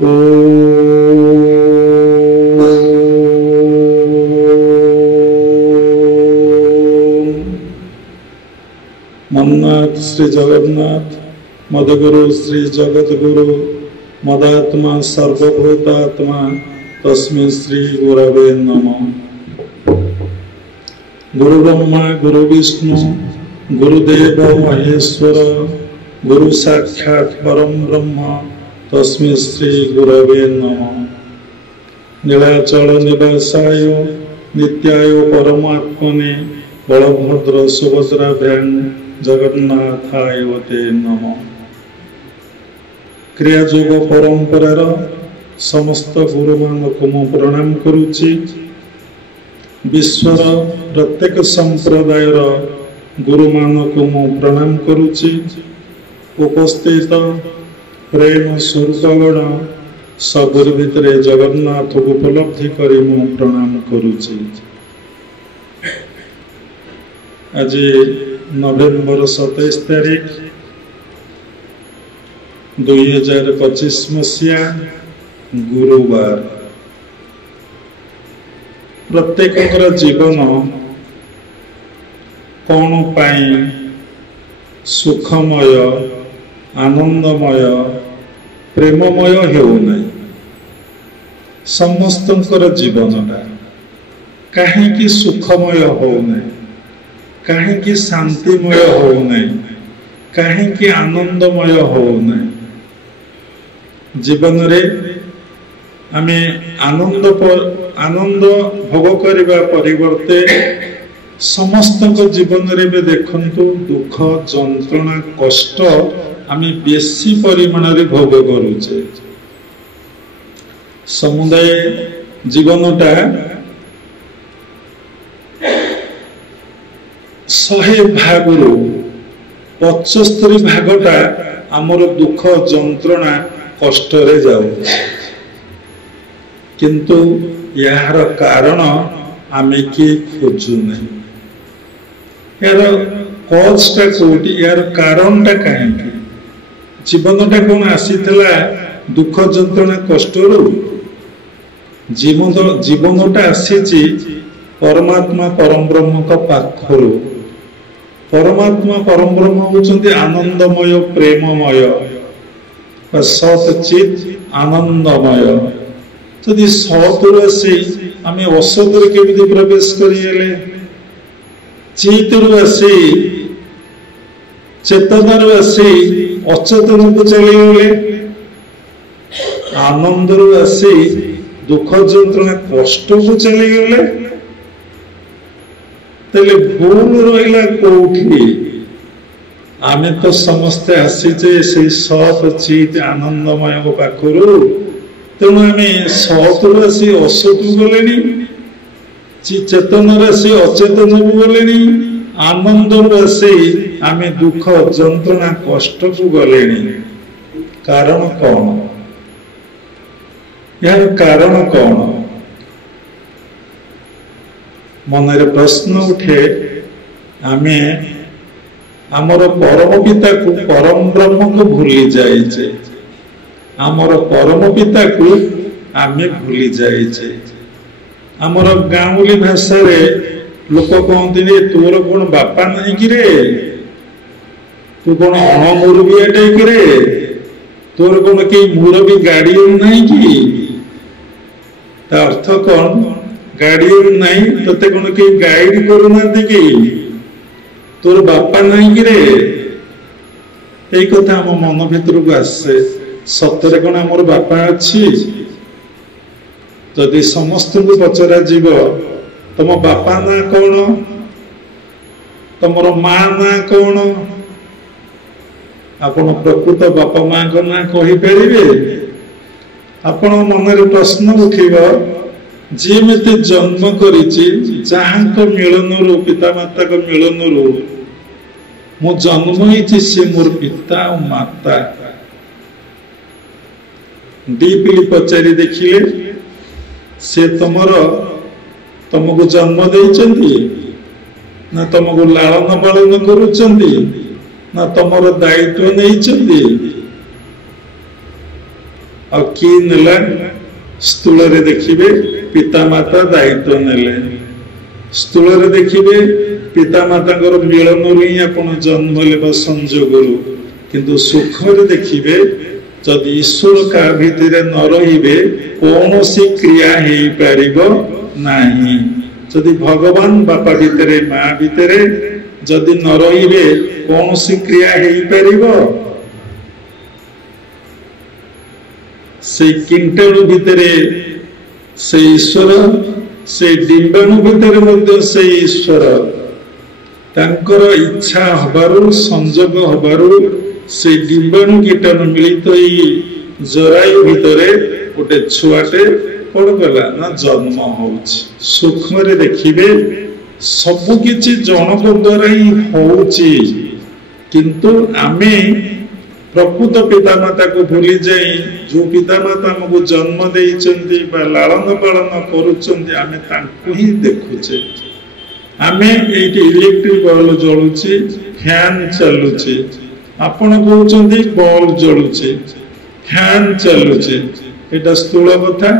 मन्नाथ श्री जगन्नाथ मदगुरु श्री जगद्गुरु मदात्मा सर्वभूतात्मा तस्मै श्री गुरवे नमः। गुरु ब्रह्मा गुरु विष्णु गुरुदेव महेश्वर गुरु साक्षात् परम ब्रह्म तस्मै श्री गुरवे नमः। नीलाचल निवासाय नित्याय परमात्मने बलभद्र सुभद्राभ्यां जगन्नाथाय ते नमः। क्रियायोग परंपरार समस्त गुरु मानक मु प्रणाम करुछि। विश्वर प्रत्येक संप्रदायर गुरु मानक मु प्रणाम करुछि। उपस्थित प्रेम स्वरूपगण सबुर भितरे जगन्नाथ को उपलब्धि करी मु प्रणाम करुछि। आज नवेम्बर 27 तारीख 2025 मसीहा गुरुवार। प्रत्येक जीवन कौन पाई सुखमय आनंदमय प्रेममय हेउना। समस्तंकर जीवनटा कहीं सुखमय होना, कहीं शांतिमय होना, कहीं आनंदमय होना। जीवन रे आमे आनंद भोग करने परिवर्ते समस्त जीवन रे भी देखंतु दुख जंत्रणा कष्ट आमे बेसी परिमाण रे भोग करूचे। समुदाय जीवनटा 100 भागरू 75 भागटा आमर दुख जंत्रणा कष्ट रे जाऊ। किंतु यार कारण आमे कि खोजु नहीं। यार कॉजटा कोटी, यार कारणटा कहीं जीवनटा कौन आसीथिला दुख जंत्रणा कष्टरू। जीवनटा आसीची परमात्मा परम ब्रह्म का पाखरू। परमात्मा परम ब्रह्म होचंती आनंदमय प्रेममय सतचित आनंदमय। जदि सतुर आसी आमे असतुर केमिति प्रवेश करियले, चितुर आसी चेतनार आसी अचेतन को चलीगले, आनंदर आसी दुख जंत्रणा कष्ट को चलीगले, तेले भूल रहिला कोठी। आमे तो समस्ते आसीचे से सत चित आनंदमय को पाखरू। तेणु आमे सतुर आसी असतु गलेनी, चेतन आसी अचेतन को गलेनी, आनंदर आसी आमे दुख जंत्रणा कष्ट को गलेनी। कारण कौन? यार कारण कौन? मनरे प्रश्न उठे। आमे आमर परम पिता को परम ब्रह्म को भूली जाइचे। आमर परम पिता को आमे भूली जाइचे। आमर गाँवली भाषा रे लोक कहते तोर कौन बापा नहीं कि रे, तू कौन अणमुरबियाटे कि रे, तोर कौन कई मुरबी गार्डियन नहीं कि। ता अर्थ कौन? गार्डियन नहीं तते कौन कई गाइड करूना कि, तोर बापा नहीं कि रे। यही कथा आम मन भीतर को आसे। सतरे कौन आमर बापा अच्छी? जदि समस्त को पचरा जीव तुम बापा ना कौन, तुमर माँ ना कौन, आपण प्रकृत बापा माँ को ना कहीपर। आपण मन प्रश्न उठिब जेमिति जन्म करिछि जहां मिलन पिता माता को मिलन मो जन्म होइछि से मोर पिता और माता। डीपली पचारि देखिले से तुमको जन्म देइछन्ति ना तुमको लालन पालन करूछन्ति ना तुमर दायित्व नैछन्ति। ଆଉ କି ନେଲା ସ୍ଥୂଳରେ ଦେଖିବେ ପିତାମାତା ଦାୟିତ୍ୱ ନେଲେ, ସ୍ଥୂଳରେ ଦେଖିବେ ପିତାମାତାଙ୍କର ମିଳନରୁ ହିଁ ଆପଣ ଜନ୍ମ ହେଲେ ବା ସଂଯୋଗରୁ, କିନ୍ତୁ ସୁଖରେ ଦେଖିବେ ଯଦି ଈଶ୍ୱର କାହା ଭିତରେ ନ ରହିବେ କୌଣସି କ୍ରିୟା ହେଇପାରିବ ନାହିଁ। ଯଦି ଭଗବାନ ବାପା ଭିତରେ ମା ଭିତରେ ଯଦି ନ ରହିବେ କୌଣସି କ୍ରିୟା ହେଇପାରିବ? ସେଇ କିଣ୍ଟାଣୁ ଭିତରେ ସେ ଈଶ୍ୱର, ସେଇ ଡିମ୍ବାଣୁ ଭିତରେ ମଧ୍ୟ ସେଇ ଈଶ୍ୱର, ତାଙ୍କର ଇଚ୍ଛା ହବାରୁ ସଂଯୋଗ ହବାରୁ ସେ ଡିମ୍ବାଣୁ କୀଟାଣୁ ମିଳିତ ଏଇ ଜରାୟୁ ଭିତରେ ଗୋଟେ ଛୁଆଟେ କଣ କଲା ନା ଜନ୍ମ ହଉଛି। ସୂକ୍ଷ୍ମରେ ଦେଖିବେ ସବୁ କିଛି ଜଣକ ଦ୍ୱାରା ହିଁ ହଉଛି, କିନ୍ତୁ ଆମେ ପ୍ରକୃତ ପିତାମାତାକୁ ଭୁଲି ଯାଇ ଯୋଉ ପିତାମାତା ଆମକୁ ଜନ୍ମ ଦେଇଛନ୍ତି ବା ଲାଳନ ପାଳନ କରୁଛନ୍ତି ଆମେ ତାଙ୍କୁ ହିଁ ଦେଖୁଛେ। ଆମେ ଏଇଠି ଇଲେକ୍ଟ୍ରିକ ବଲ୍ବ ଜଳୁଛି, ଫ୍ୟାନ ଚାଲୁଛି, ଆପଣ କହୁଛନ୍ତି ବଲ୍ବ ଜଳୁଛି, ଫ୍ୟାନ ଚାଲୁଛି, ଏଇଟା ସ୍ଥୂଳ କଥା।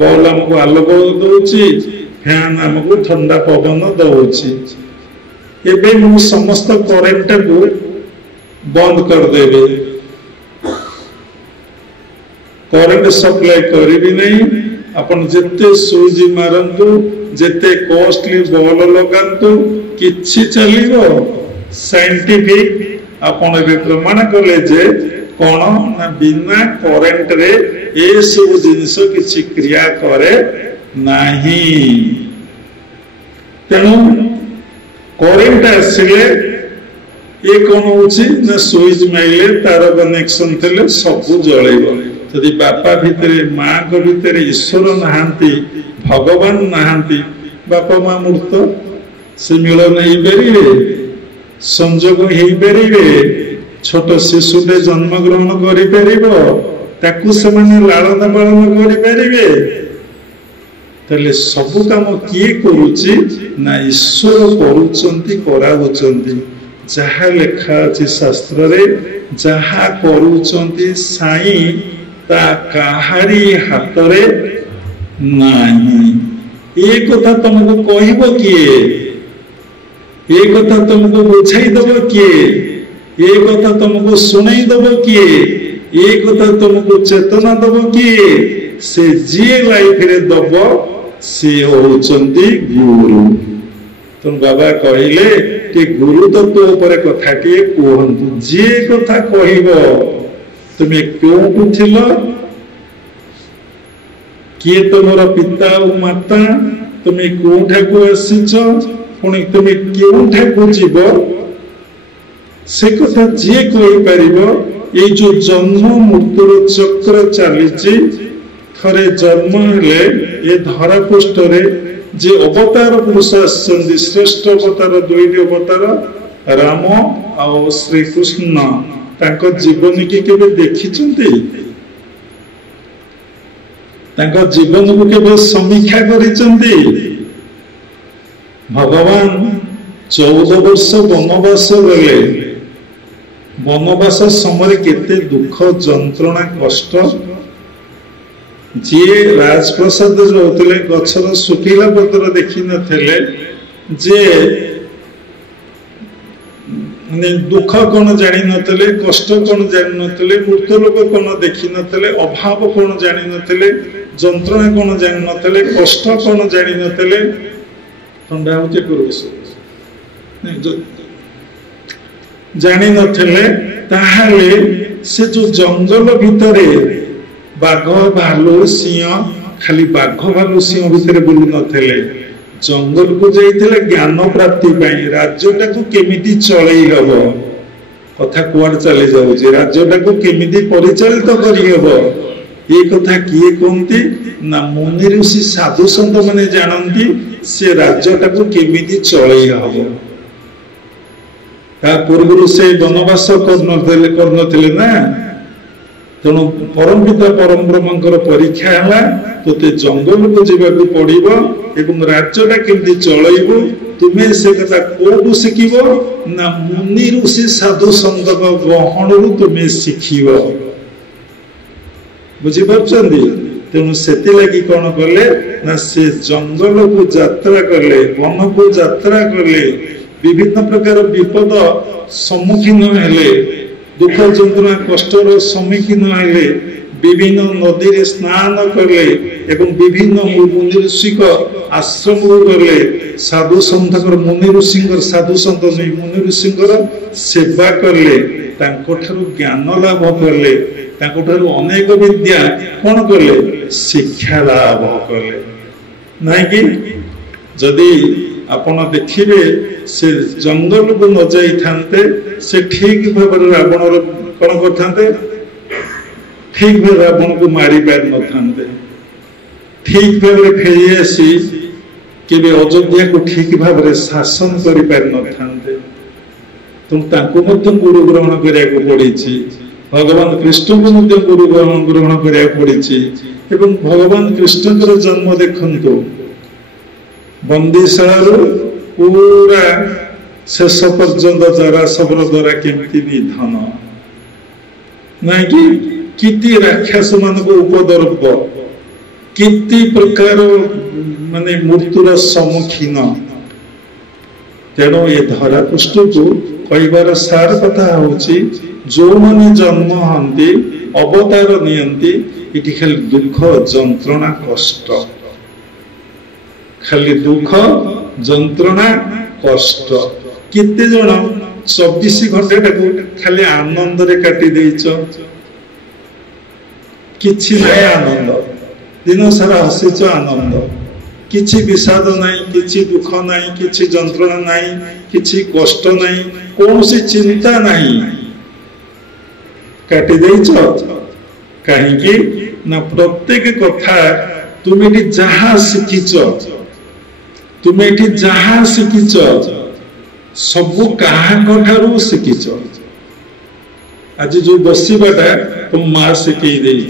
ବଲ୍ବ ଆମକୁ ଆଲୋକ ଦଉଛି, ଫ୍ୟାନ ଆମକୁ ଥଣ୍ଡା ପବନ ଦଉଛି। ଏବେ ମୁଁ ସମସ୍ତ କରେଣ୍ଟକୁ ବନ୍ଦ କରିଦେବି, କରେଣ୍ଟ ସପ୍ଲାଏ କରିବି ନାହିଁ, ଆପଣ ଯେତେ ସୁଇଚ ମାରନ୍ତୁ, ଯେତେ କଷ୍ଟଲି ବଲ୍ବ ଲଗାନ୍ତୁ, କିଛି ଚାଲିବ? ସାଇଣ୍ଟିଫିକ ଆପଣ ଏବେ ପ୍ରମାଣ କଲେ ଯେ କଣ ନା ବିନା କରେଣ୍ଟରେ ଏସବୁ ଜିନିଷ କିଛି କ୍ରିୟା କରେ ନାହିଁ। ତେଣୁ କରେଣ୍ଟ ଆସିଲେ ଏ କଣ ହଉଛି ନା ସୁଇଚ ମାଇଲେ ତାର କନେକ୍ସନ ଥିଲେ ସବୁ ଜଳେଇବ। ଯଦି ବାପା ଭିତରେ ମାଙ୍କ ଭିତରେ ଈଶ୍ୱର ନାହାନ୍ତି, ଭଗବାନ ନାହାନ୍ତି, ବାପା ମା ମୂର୍ତ୍ତ, ସେ ମିଳନ ହେଇପାରିବେ? ସଂଯୋଗ ହେଇପାରିବେ? ଛୋଟ ଶିଶୁଟେ ଜନ୍ମଗ୍ରହଣ କରିପାରିବ? ତାକୁ ସେମାନେ ଲାଳନ ପାଳନ କରିପାରିବେ? ତାହେଲେ ସବୁ କାମ କିଏ କରୁଛି ନା ଈଶ୍ୱର କରୁଛନ୍ତି, କରାଉଛନ୍ତି। ଯାହା ଲେଖା ଅଛି ଶାସ୍ତ୍ରରେ, ଯାହା କରୁଛନ୍ତି ସାଇଁ ତା କାହାରି ହାତରେ ନାହିଁ। ଏ କଥା ତମକୁ କହିବ କିଏ? ଏ କଥା ତମକୁ ବୁଝାଇ ଦବ କିଏ? ଏ କଥା ତମକୁ ଶୁଣାଇ ଦବ କିଏ? ଏ କଥା ତମକୁ ଚେତନା ଦବ କିଏ? ସେ ଯିଏ ଲାଇଫରେ ଦବ ସିଏ ହଉଛନ୍ତି ଗୁରୁ। ତେଣୁ ବାବା କହିଲେ କି ଗୁରୁ ତତ୍ଵ ଉପରେ କଥାଟିଏ କୁହନ୍ତୁ। ଯିଏ କଥା କହିବ, ତୁମେ କେଉଁଠୁ ଥିଲ, କିଏ ତୁମର ପିତା ଓ ମାତା, ତୁମେ କେଉଁଠାକୁ ଆସିଛ, ପୁଣି ତୁମେ କେଉଁଠାକୁ ଯିବ, ସେ କଥା ଯିଏ କହିପାରିବ। ଏଇ ଯୋଉ ଜନ୍ମ ମୃତ୍ୟୁର ଚକ୍ର ଚାଲିଛି, ଥରେ ଜନ୍ମ ହେଲେ ଏ ଧରା ପୃଷ୍ଠରେ ଯେ ଅବତାର ପୁରୁଷ ଆସିଛନ୍ତି, ଶ୍ରେଷ୍ଠ ଅବତାର, ଦୁଇଟି ଅବତାର ରାମ ଆଉ ଶ୍ରୀକୃଷ୍ଣ, ତାଙ୍କ ଜୀବନୀ କି କେବେ ଦେଖିଛନ୍ତି? ତାଙ୍କ ଜୀବନକୁ କେବେ ସମୀକ୍ଷା କରିଛନ୍ତି? ଭଗବାନ 14 ବର୍ଷ ବନବାସ ଗଲେ। ବନବାସ ସମୟରେ କେତେ ଦୁଃଖ, ଯନ୍ତ୍ରଣା, କଷ୍ଟ। ଯିଏ ରାଜପ୍ରସାଦ ରହୁଥିଲେ, ଗଛର ଶୁଖିଲା ପତ୍ର ଦେଖିନଥିଲେ, ଯେ ମାନେ ଦୁଃଖ କଣ ଜାଣିନଥିଲେ, କଷ୍ଟ କଣ ଜାଣିନଥିଲେ, ମୃତ ଲୋକ କଣ ଦେଖିନଥିଲେ, ଅଭାବ କଣ ଜାଣିନଥିଲେ, ଯନ୍ତ୍ରଣା କଣ ଜାଣିନଥିଲେ, କଷ୍ଟ କଣ ଜାଣିନଥିଲେ। ଥଣ୍ଡା ହଉଛି ଜାଣିନଥିଲେ। ତାହେଲେ ସେ ଯୋଉ ଜଙ୍ଗଲ ଭିତରେ ବାଘ, ଭାଲୁ, ସିଂହ, ଖାଲି ବାଘ, ଭାଲୁ, ସିଂହ ଭିତରେ ବୁଲୁ ନଥିଲେ, ଜଙ୍ଗଲକୁ ଯାଇଥିଲେ ଜ୍ଞାନ ପ୍ରାପ୍ତି ପାଇଁ। ରାଜ୍ୟଟାକୁ କେମିତି ଚଳେଇ ହବ, କଥା କୁଆଡେ ଚାଲି ଯାଉଛି, ରାଜ୍ୟଟାକୁ କେମିତି ପରିଚାଳିତ କରିହେବ, ଏ କଥା କିଏ କହନ୍ତି ନା ମୁନି ଋଷି ସାଧୁ ସନ୍ଥ ମାନେ ଜାଣନ୍ତି। ସେ ରାଜ୍ୟଟାକୁ କେମିତି ଚଳେଇ ହବ। ତା ପୂର୍ବରୁ ସେ ବନବାସ କରୁନଥିଲେ ନା। ତେଣୁ ପରମ ପିତା ପରମ ବ୍ରହ୍ମଙ୍କର ପରୀକ୍ଷା ହେଲା, ତୋତେ ଜଙ୍ଗଲକୁ ଯିବାକୁ ପଡିବ ଏବଂ ରାଜ୍ୟଟା କେମିତି ଚଳେଇବୁ। ତୁମେ ସେ କଥା କୋଉଠୁ ଶିଖିବ ନା ମୁନି ଋଷି ସାଧୁ ସନ୍ଥଙ୍କ ଗହଣରୁ ତୁମେ ଶିଖିବ। बुझीपारछन्ती तेणु सेतिलागि कौन कले ना से जंगल को यात्रा कले वन को यात्रा कले विभिन्न प्रकार विपद सम्मुखीन हेले दुख जंत्रणा कष्टर सम्मुखीन हेले विभिन्न नदी रे स्नान कले एवं विभिन्न मुनि ऋषि आश्रम को गले साधु सन्थकर मुनि ऋषि साधु सन्त मुनि ऋषि सेवा कले ज्ञान लाभ कले अनेक विद्या कौन कले शिक्षा लाभ कले ना कि जदि आपण देखिए से जंगल को न जाई थांते से ठीक भाव रावण कौन करते ठीक भाव रावण को मारी पार न थांते ठीक भाव फेरी आसी केबे अयोध्या को ठीक भाव शासन कर पार न थांते तुम गुरु ग्रहण करा पड़ी भगवान कृष्ण को गुरु ग्रहण करा पड़ी भगवान कृष्ण जन्म देखु बंदीशाला पूरा शेष पर्यंत जरा सबर द्वारा केमती निधन ना कि किति राक्षस मान उपद्रव किति प्रकार माने मृत्युर सम्मुखीन तेणु ये धरा पृष्ठ को कहबार सार कथा होची जो माने जन्म हंती अवतार नियंती इटी खाली दुख जंत्रणा कष्ट खाली दुख जंत्रणा कष्ट किते जन 24 घंटा खाली आनंद रे काटी देइछ किछि नहीं आनंद दिन सारा हसीच आनंद किछि विषाद नहीं किछि दुख नहीं किछि जंत्रणा नहीं किछि कष्ट नहीं कौन सी चिंता नहीं काटी देइछ कहीं ना प्रत्येक कथा तुम्हें जहाँ शिखिच तुम्हें जहाँ शिखिच सबू क्या शिखिच आज जो बसवाटा तुम माँ शिखई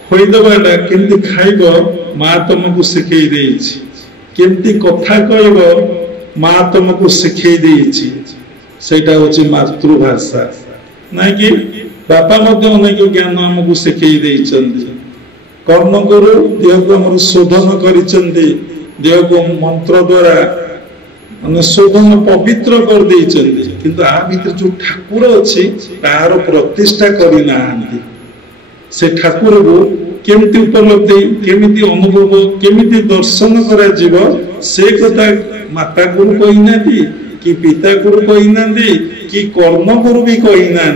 खोईदवाटा केमती खाइब माँ तुमको शिखई केमती कथा कहब माँ तुमको शिखई सेटा होची मातृभाषा ना कि बापा अनेक ज्ञान आमको शिखई कर्म करो देह को आम शोधन कर देह को मंत्र द्वारा माने शोधन पवित्र कर किंतु आ भीतर जो ठाकुर अच्छी तार प्रतिष्ठा करना से ठाकुर को केमती उपलब्धि केमिति अनुभव केमिति दर्शन करा जीव से कथा माता गुरु कहना कि पिता गुरु कहना कि कर्म गुरु भी कहना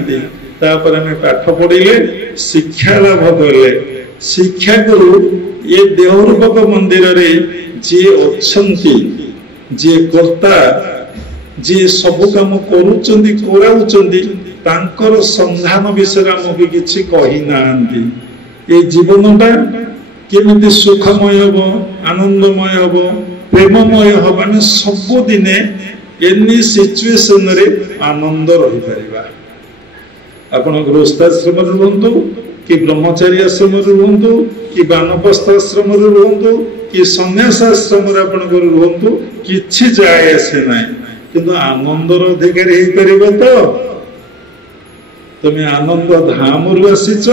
पाठ पढ़िले शिक्षा लाभ कले शिक्षा गुरु ये देवरूपक मंदिर रे जे अच्छंती जे कर्ता जे सब काम करूचंदी कराउचंदी तांकर संधान विषय आमको किछि कहि नांती ए जीवनटा केमिति सुखमय हबो आनंदमय हबो प्रेममय हबो माने सब दिने एनी सिचुएशन रे आनंद रहि परिबा आपण गृहस्थाश्रम रुहंतु कि ब्रह्मचारी आश्रम रुहंतु कि वानप्रस्थ आश्रम रुहंतु कि सन्यास आश्रम रुहंतु किछि जाय आसे नाही किंतु आनंदर अधिकारी हे परिबो तो तुम आनंद धाम रु आसीच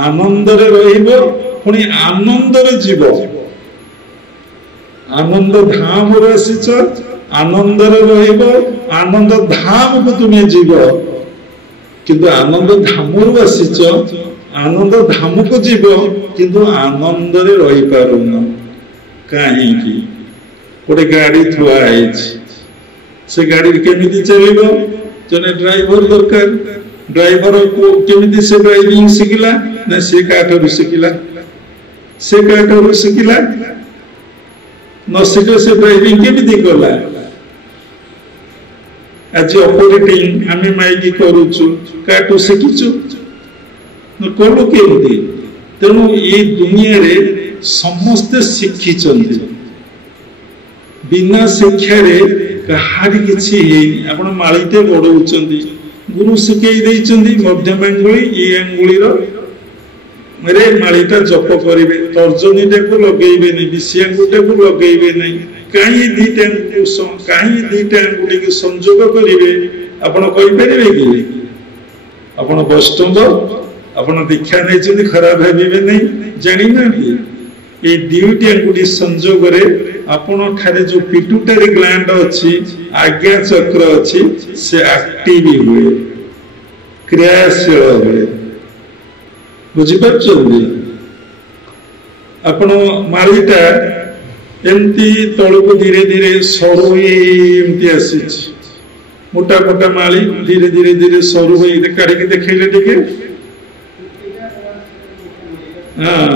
आनंद रे रहिबो पुनी आनंद रे जीव आनंद धाम रु आसीच आनंद रे रहिबो आनंद धाम को तुम जीव किंतु आनंद धाम रु आसीच आनंद धाम को जीव किंतु आनंद रे रहि पारुन काहे कि गोटे गाड़ी थुआ से गाड़ी केमिति चलिबो जने ड्राइवर दरकार ड्राइवर को केमिति से ड्राइविंग शिखिला ना से काठरू शिखिला न शिख से ड्राइविंग केमिति कला आज ऑपरेटिंग आमे माइकी करूछु काटू शिखिछु न कोलो केमिति तेणु ये दुनिया रे समस्ते शिखिचंदी बिना शिक्षा रे कहारी किछि आपण माळीते बडौचंदी गुरु शिखई देइचंदी मध्यम अंगुली ए अंगुली रे माळीटा जप करिवे तर्जनीटा को लगेइबे नै विषय अंगुटा को लगेइबे नै काई दीटा अंगुली के संयोग करिवे आपण कहि परिबे कि आपण वैष्णव ଆପଣ ଦୀକ୍ଷା ନେଇଛନ୍ତି ଖରାପ ଭାବିବେ ନାହିଁ, ଜାଣିନାହାନ୍ତି এই দুইটি আঙ্গুটি সংযোগরে আপনার ঠারে যে পিটুটারি গ্ল্যান্ড ଅଛି আজ্ঞা চক্র ଅଛି সে আক্টিভ हुए ক্রিয়াশীল हुए বুঝিপারছন্তি ଆପଣ মাଳିটা এমতি তলକୁ ধীরে ধীরে সরু এমতি আসিছি মোটা মোটা মাଳି ধীরে ধীরে ধীরে সরু হয়ে কাড়িকি দেখাইলে টিকে হ্যাঁ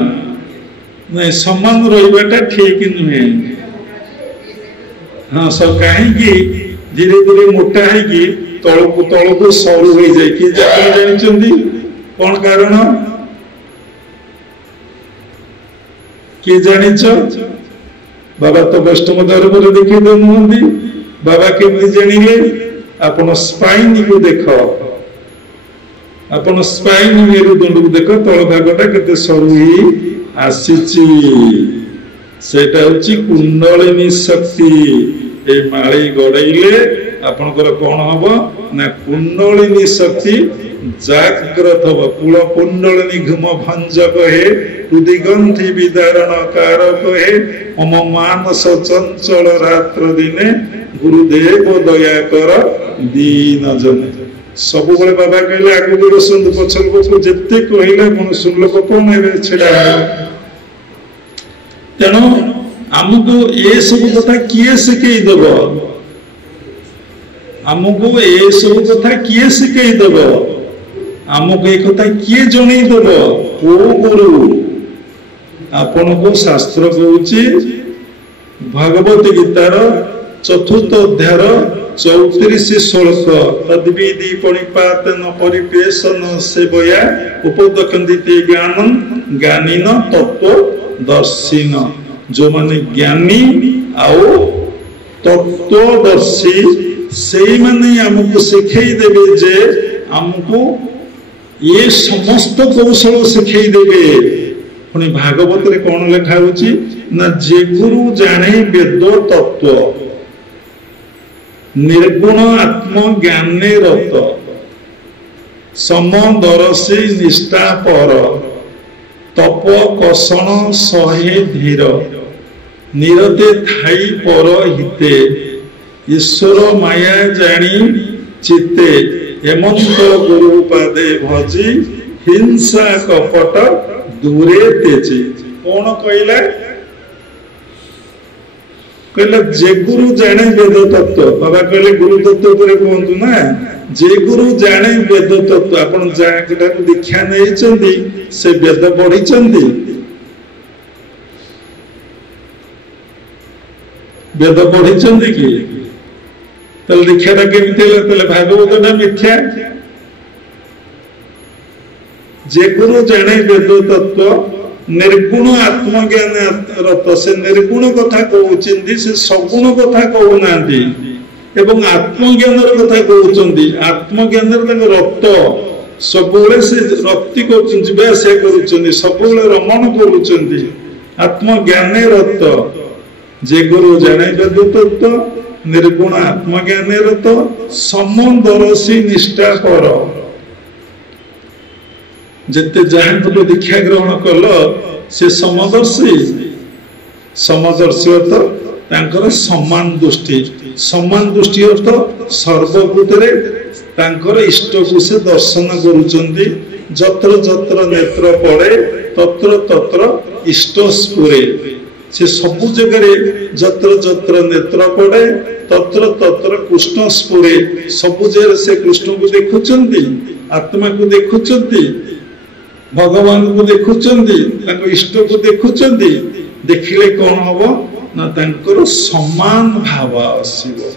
नहीं समान रहा ठीक नुहे हाँ सब कहीं धीरे धीरे मोटा है तल को सरू हो जाए कि जानते कौन कारण किए जानिच बाबा तो वैष्णव दरबार देखी नुहति बाबा केमती जानिले आपण स्पाइन को देख आपण स्पाइन मेरुदंड को देख तल भागटा केते सरू ही आसीची सेटा होची कुंडलिनी शक्ति ए माळी गड़ाइले आपनकर कोन हबो ना कुंडलिनी शक्ति जागृत हबो कुल कुंडलिनी घुम भंजक हे उदिगंधि विदारण कारक हे मम मानस चंचल रात्र दिने गुरुदेव दया कर दीन जने सब बड़े बाबा कहले आगु को सुन पछल को जत्ते कहले मन सुनलो को कोन हे छेडा तेणु आमको ये सब कथा किए शिखई देव आमको ये सब कथा किए शिखई देव आमको ये कथा किए जन देव को गुरु आपण को शास्त्र कहूची भगवत गीतार चतुर्थ अध्याय 34 श्लोक तद्विधि परिपातन परिपेशन सेवया उपदकंदिते ज्ञानं ज्ञानिन तत्व दर्शिन जो माने ज्ञानी आओ तत्वदर्शी से माने हमको सिखाई देवे जे हमको ये समस्त कौशल सिखाई देवे पुणी भागवत रे कौन लिखा होची ना जे गुरु जाने वेद तत्व निर्गुण आत्म ज्ञाने रत समदर्शी निष्ठा पर तप कषण सहे धीर निरते थाई पर हिते ईश्वर माया जानी चिते हेमंत गुरु पादे भजी हिंसा कपट दूरे तेजी कौन कहला कहला जे गुरु जाने वेद तत्व बाबा कहले गुरु तत्व पर कहतु ना जे गुरु जाने वेद तत्व आपण जाटा दीक्षा नहीं से वेद पढ़ी वेद पढ़ी कि दीक्षाटा केमी भागवत मिथ्या जे गुरु जाने वेद तत्व निर्गुण आत्मज्ञान रत से निर्गुण कथा कहते से सगुण कथा कहूना एवं आत्मज्ञान कथा कहते आत्मज्ञान रक्त सब से रक्ति कर सब रमण कर आत्मज्ञान रत जे गुरु जाने वेद तत्व निर्गुण आत्मज्ञान रत समदर्शी निष्ठा पर जिते जहाँ दीक्षा ग्रहण कल से समदर्शी समदर्शी अर्थ समान दृष्टि अर्थ सर्वभूत इष्ट को से दर्शन करुचंदी जत्र जत्र नेत्र पड़े तत्र तत्र इष्ट स्फुरे से सबु जगह जत्र जत्र नेत्र पड़े तत्र तत्र कृष्ण स्फुरे सबु जगह से कृष्ण को देखुचंदी आत्मा को देखुचंदी भगवान को देखुचंदी इष्ट को देखुचंदी देखिले कौन हम ना तांकर समान भाव आसीबो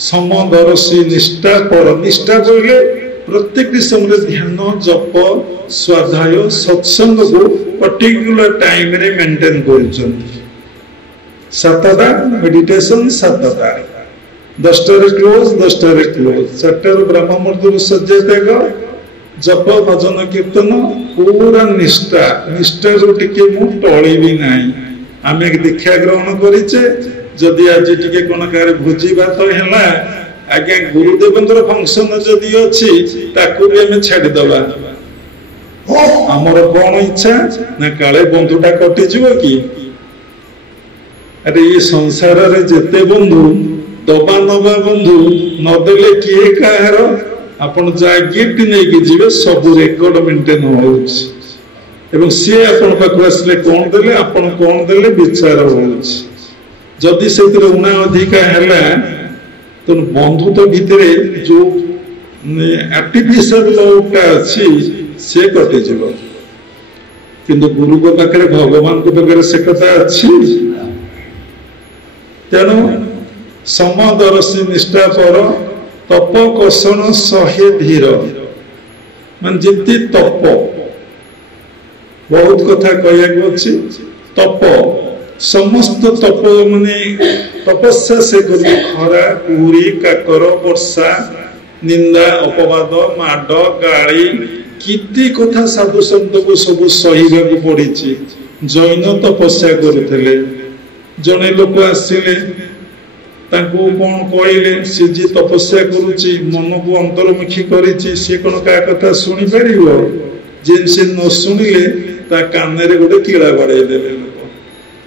समदर्शी निष्ठा पर निष्ठा कहले प्रत्येक समय ध्यान जप स्वाध्याय सत्संग को पर्टिकुलर टाइम रे मेंटेन करूचंदी सातटा मेडिटेशन सातटा 10टा रे क्लोज 10टा रे क्लोज 4टा रे ब्रह्म मुहूर्त सज्जते गो जप भजन कीर्तन पूरा निष्ठा निष्ठा रो टिके मु टळी भी नाही आमे दीक्षा ग्रहण करिचे जदि आज टिके कोन कार भोजी भात हैला आगे गुरुदेवंतर फंक्शन जदि अछि ताकू भी हमें छाड़ दबा आमर कौन इच्छा ना काले बंधुटा कटिजिव कि अरे ये संसार रे जेते बंधु दबा नबा बंधु नदेले किए कहार आपण जा गिफ्ट नहीं कि जीवे सब रेकर्ड मेंटेन होउछि एवं सी आपण पाखु आसले कौन देले आपण कौन देले विचार होउछि जदि से उना अधिका है तो बंधुत्व भितर जो आर्टिफिशियल लवटा अच्छी से कटि जीव किंतु गुरु को पाखे भगवान को पाखे से कथा अच्छी तेणु समदर्शी निष्ठा पर तप कषण सहे धीर मान जमी तप बहुत कथा कहु तप समस्त तप माने तपस्या से करी खरा कुहुरी काकर वर्षा निंदा अपवाद माड गाड़ी किती कथा साधु संत को सब सहीबा को पड़ी जैन तपस्या करुले जड़े लोक आसिले कौन कहले सी जी तपस्या करुच्ची मन को अंतर्मुखी करी सी कौन क्या कथा शुणी पार जे सी न शुणिले ता कान गोटे कीड़ा बाड़े देवे लोक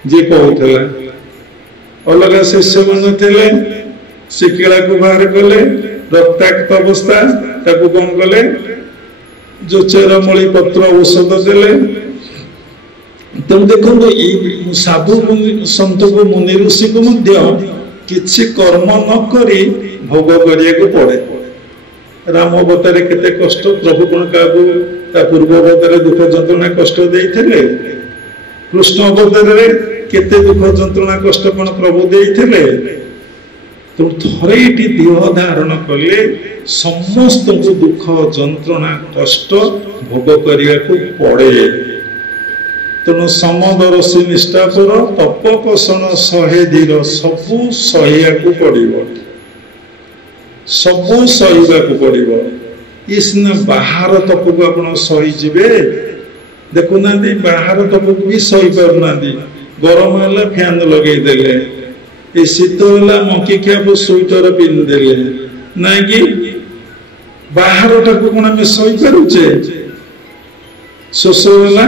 जी कहला अलग शिष्य मन थे से कीड़ा को बाहर कले रक्ताक्त अवस्था ताकू कौन कले जो चेरमूली पत्र औषध देले तेणु देखो साधु सत को मुनि ऋषि को किछि कर्म न करी भोग करिया पड़े राम अवतार केते कष्ट प्रभु कौन क्या पूर्व अवतार दुख जंत्रणा कष्ट देते कृष्ण अवतार केते दुख जंत्रणा कष्ट कौन प्रभु देते तो थरे देह धारण कले समस्त को दुख जंत्रणा कष्ट भोग करिया पड़े तेणु समदर्शी निष्ठा पर तप कषण सहे धीर सबू सहिया पड़ो सबू सहीबा पड़ो ये सीना बाहर तप को आप सहीजे देखुना बाहर तप को भी सही पारना गरम है फैन लगेदेले ये शीत है मकी क्या स्वेटर पिंधिदेले ना कि बाहर टाक कौन आम सही पारुचे शोष है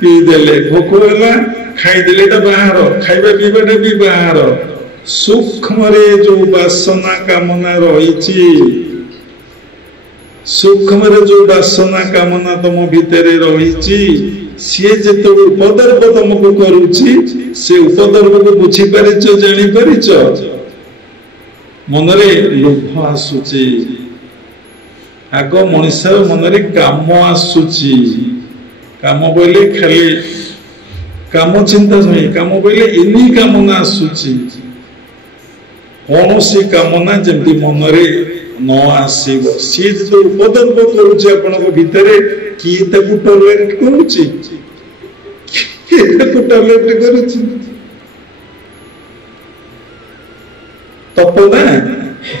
पीदेले भोक है खाईदेले बाहर खाଇବା पीवाटा भी बाहर सूक्ष्म जो वासना कामना रही सूक्ष्म जो वासना कामना तुम भितर रही सी जो उपद्रव तुमको करुच्ची से उपद्रव को बुझी पारिच जानी पारिच मनरे लोभ आसुची आग मनुष्य मनरे काम आसुची काम बोले खाली काम चिंता नहीं काम बोले इनी कामना आसुची कौन सी कामना जमी मनरे न आसब सी जो उपद्रव करुच्ची आपण भितर किए टॉलरेट करुच्ची टॉलरेट करुच्ची तपना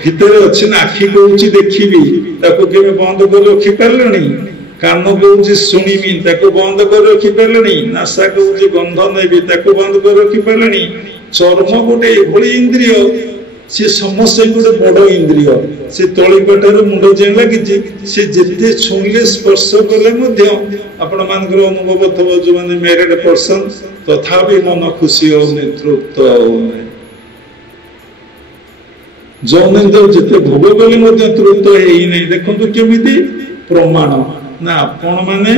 भितर अच्छी ना आखि कहूँ देखी के बंद कर रखी पारे कान कहूँ शुणिमी बंद कर रखी पारे नासा कहूँ गंध नेबी बंद कर रखी पारे चर्म गोटे ये इंद्रिय सी समस्त गोटे बड़ इंद्रिय से तलिपटार मुंड जे लगी सी जिते छुईले स्पर्श कले आपण मान अनुभव थव जो मैंने मैरिड पर्सन तथापि मन खुशी होने तृप्त होने जौनेन्द्र जिते भोग कले तृप्त है देखो केमी प्रमाण ना आपण मैंने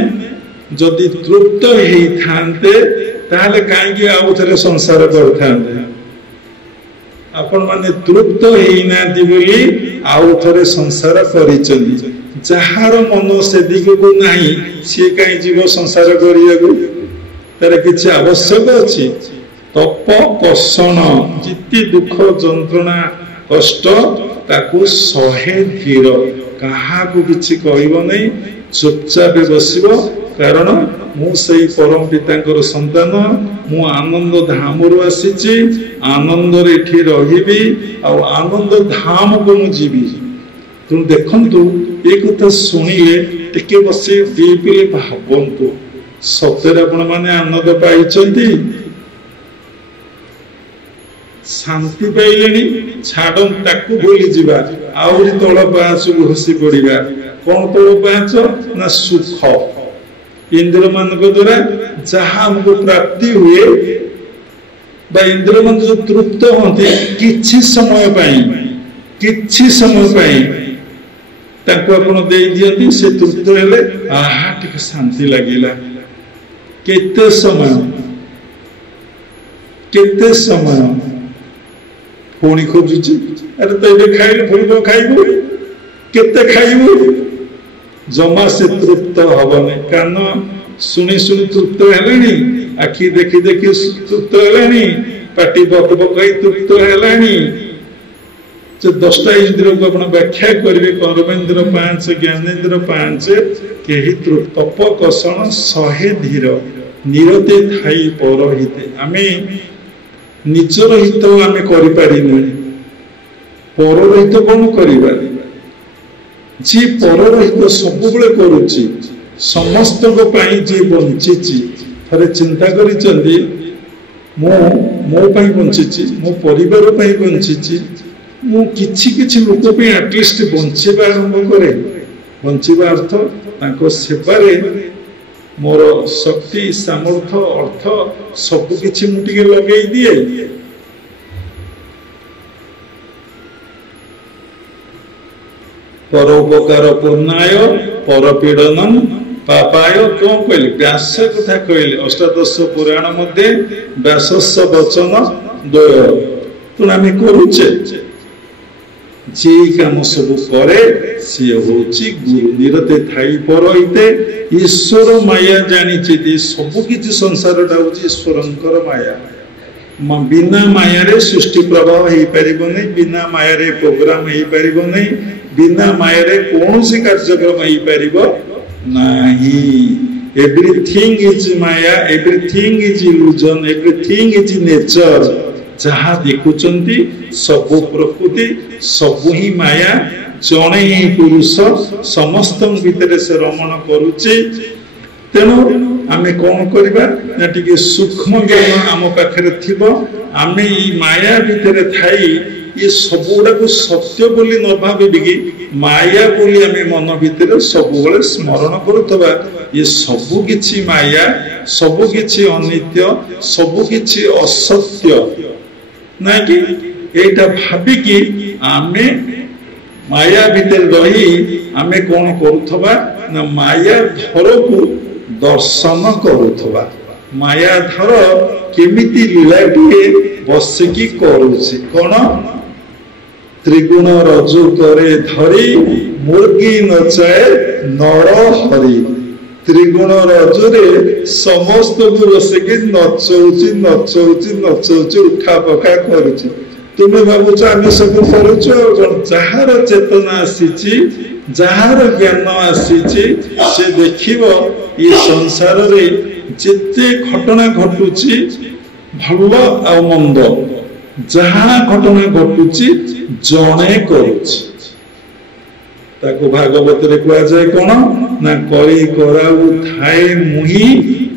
जदि तृप्त होते कहीं आउ थे संसार करते आपण माने तृप्त होना आउ थे संसार कर जार मन से दिग को नहीं सी कहीं जीव संसार कर किसी आवश्यक अच्छी तप कषण जिति दुख जंत्रणा कष्ट ताकू सहे धीर क्या किसी कहब नहीं चुपचाप बसब कारण मुझे परम पिता संतान मु आनंद धाम रु आसी आनंद रही आनंद धाम को मुझी तेणु देखु ये कथा शुणिले टिके बसी दीपिले भावतु सतरे आपण मैंने आनंद पाई शांति पाइले छाड़ ताकू भूली जा आहरी तल पाँच घोषी पड़ा कौन तल पाँच ना सुख इंद्र मान द्वारा जहाँ हमको प्राप्ति हुए बा इंद्र मान जो तृप्त होते किछि समय ताको आपण दे दियंती से तृप्त हेले आहा टिके शांति लागिला केते समय पुणी खोजुची अरे तो ये खाइले पुणी को खाइबो केते खाइबो जमा से तृप्त हबने कान सुनी तृप्त हेलानी आखि देखी तृप्त हेलानी पाटी बक बकई तृप्त हेलानी जो 10टा इंद्रिय को अपन व्याख्या करिवे कर्मेंद्र 5 ज्ञानेंद्र 5 केहि तप कषण 100 धीर निरते थाई परहिते आमे निजर हित आमे करि पारिनु परर हित कोन करिबा जी परर हित सब बेले करूची समस्त को पाई जे बंचिची थरे चिंता करिचंदी मो पाई बंचिची मो परिवार पाई बंचिची मु किछि लोक पे एटलिस्ट बंचिबा आरंभ करे बंचिबा अर्थ ताको सेवारे मोर शक्ति सामर्थ्य अर्थ सब किछि मु टिके लगेई दिए परोपकार पूर्णाय परपीडनम पापाय क्यों कहले व्यास कथा कहले अष्टादश पुराण मध्ये व्यासस्य वचन द्वय तो आमे करूचे जे काम सब करे सी होची गुरु निरते थाई परहिते ईश्वर माया जानी सब किछि संसार टा होची ईश्वरंकर माया बिना माया रे सृष्टि प्रभाव हेई परिबो नै बिना माया रे प्रोग्राम हेई परिबो नै बिना माया रे कोनोसी कार्यक्रम हेई परिबो नाही everything is Maya everything is illusion everything is nature जहाँ देखुचंती सब प्रकृति सब ही माया जने ही पुरुष समस्त भीतर से रमण करुचे तेणु आमे कौन करिबा ना टिके सूक्ष्म ज्ञान आम पाखरे थिबो आमे ई माया भीतर थाई ये सब गुड़ा को सत्य बोली न भाबी कि माया बोली आमे मन भीतर सब बेले स्मरण करुथबा ये सब किछि माया सब किछि अनित्य सब किछि असत्य ना कि एटा भाबी कि आमे माया भीतर रही आमे कौन करुथबा ना माया धर को दर्शन करुथबा माया धर केमिति लीलाटिए बसिकी करूछि कोन त्रिगुण रजु करे धरी मुर्गी नचाए नर हरि त्रिगुण रजुरे समस्त को बसिकी नचौची उठा पका करूछि तुम्हें भावुच आम सब करुच जार चेतना आसी जार ज्ञान आसी से देखिबो ये संसार रे जिते घटना घटुची भल आ मंद जहाँ घटना घटुची जणे करुची ताको भागवत रे कहा जाए कोन ना करी कराउ थाए मुही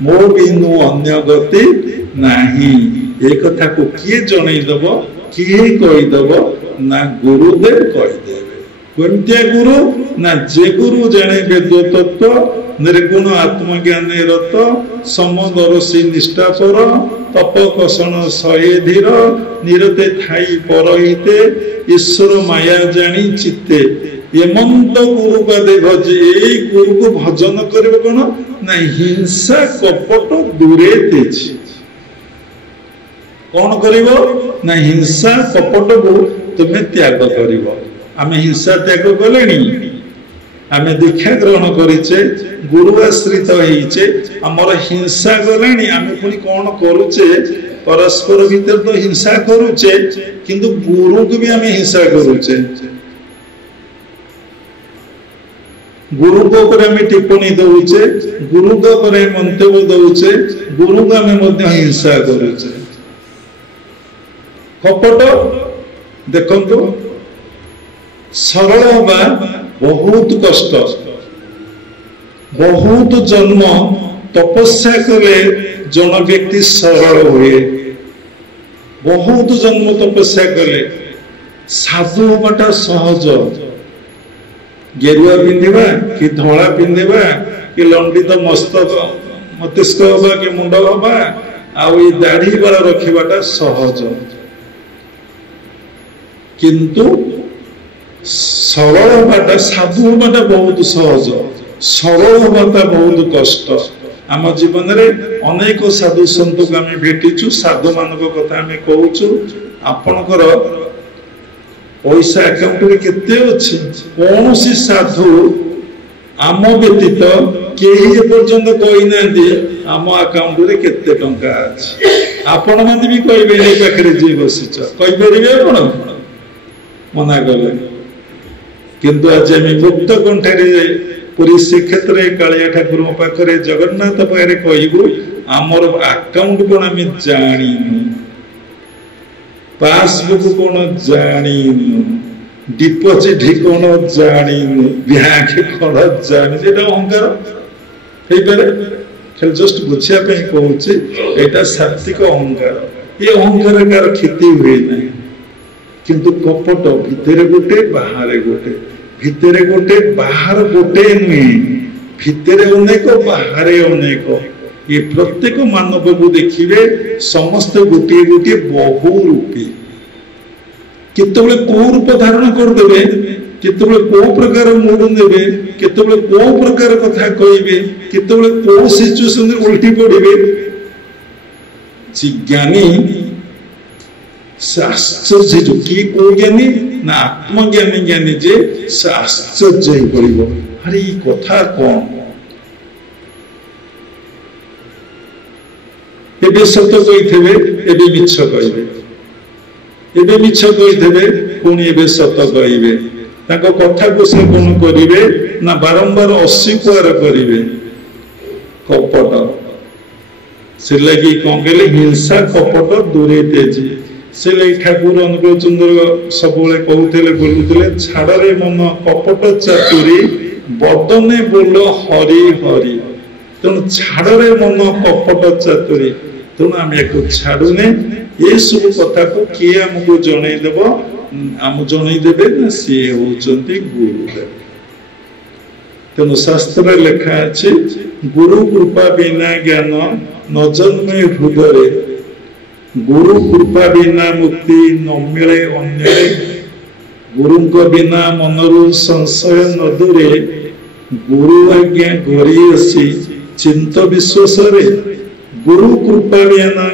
मो बिनु अन्य गति नाही ए कथा को किए जणै दबो किए कहि दबो ना गुरुदेव कहि देबे कोनते गुरु ना जे गुरु जाने वेद तत्व निर्गुण आत्मज्ञान रत समदर्शी निष्ठापर तप कषण 100 धीर निरते थाई परहिते ईश्वर माया जानी चित्ते एमंत गुरु का देखो जे गुरु को भजन करबो कोन ना हिंसा कपट दूरे तेछि कौन करिवो ना हिंसा कपट को तुम्हें त्याग करिवो आमे हिंसा त्याग कलेनी आमे दीक्षा ग्रहण करिचे गुरु आश्रित होइचे हमर हिंसा गलेनी आमे पुनी कौन करूचे परस्पर भीतर तो हिंसा करूचे किंतु गुरु को भी आमे हिंसा करूचे गुरु को ऊपर आमे टिप्पणी दउचे गुरु को ऊपर मंतव्य दउचे गुरु को आमे मध्य हिंसा करूचे कपट देखंतु सरल बा बहुत कष्ट बहुत जन्म तपस्या करे जन व्यक्ति सरल हुए बहुत जन्म तपस्या करे साधु होबाटा सहज गेरुआ पिंधिबा कि धला पिंधिबा कि लंडित मस्तक मस्तिष्क हवा कि मुंड हवा आउ दाढ़ी बाला रखा सहज किंतु सरल हवाटा साधु हवाटा बहुत सहज सरल हवाटा बहुत कष्ट आम जीवन में अनेक साधु सन्त को आम भेटिचु साधु मान कथा आम कहूँ आपणकर पैसा अकाउंट में केते अच्छी कौन सी साधु आम व्यतीत कहीं एपर्यंत कही ना आम अकाउंट में केते टंका अच्छी आपण मैंने भी कहे पाखे जी बसीच कहीपर आप मना कले किंतु आज आम मुक्त कंठारे पुरी श्रीक्षेत्र कालिया ठाकुर पाखे जगन्नाथ पाखे कहबू आमर अकाउंट कौन आम जाणीनु पासबुक कौन जाणीनु डिपोजिट कौन जाणीनु बैंक कौन जानी अहंकार हो पारे खाली जस्ट बुझापी कहूँ यहाँ सात्विक अहंकार ये अहंकार कार क्षति हुए ना किंतु कपट भितर गोटे बाहर गोटे भितर गोटे बाहर गोटे नुहे भितर अनेक बाहर अनेक ये प्रत्येक मानव को देखिए समस्त गोटे गोटे बहु रूपी केतबेले को रूप धारण करदे केतबेले को प्रकार मूड नेबे केतबेले को प्रकार कथा कहबे केतबेले को सिचुएशन उल्टी पड़े ज्ञानी आश्चर्य जो किए को ज्ञानी ना आत्मज्ञानी ज्ञानी जे आश्चर्य हो पड़ो अरे कथा कौन एबे सत्य कही एबे मिछ कहे मिछ कही पुणी एबे सत्य कहे कथा को से कौन करेंगे ना बारंबार अस्वीकार करेंगे कपट से लगी कौन कहले हिंसा कपट दूरे तेजी से लगी ठाकुर अनुकूल चंद्र सब कहते बोलुते छाड़े मन कपट चातुरी बदने बोल हरि हरि तेणु छाड़े मन कपट चातुरी तेणु आम या छाड़ुने ये सब कथा को किए आमको जनईदेव आम जनईदेवे ना सी होती गुरुदेव तेणु शास्त्र लेखा अच्छे गुरु कृपा बिना ज्ञान न जन्मे हृदय गुरु कृपा बिना मुक्ति न मिले अन्य गुरु बिना मनरु संशय न दूरे गुरु आज्ञा घरी आसी चिंत विश्वास गुरु कृपा बिना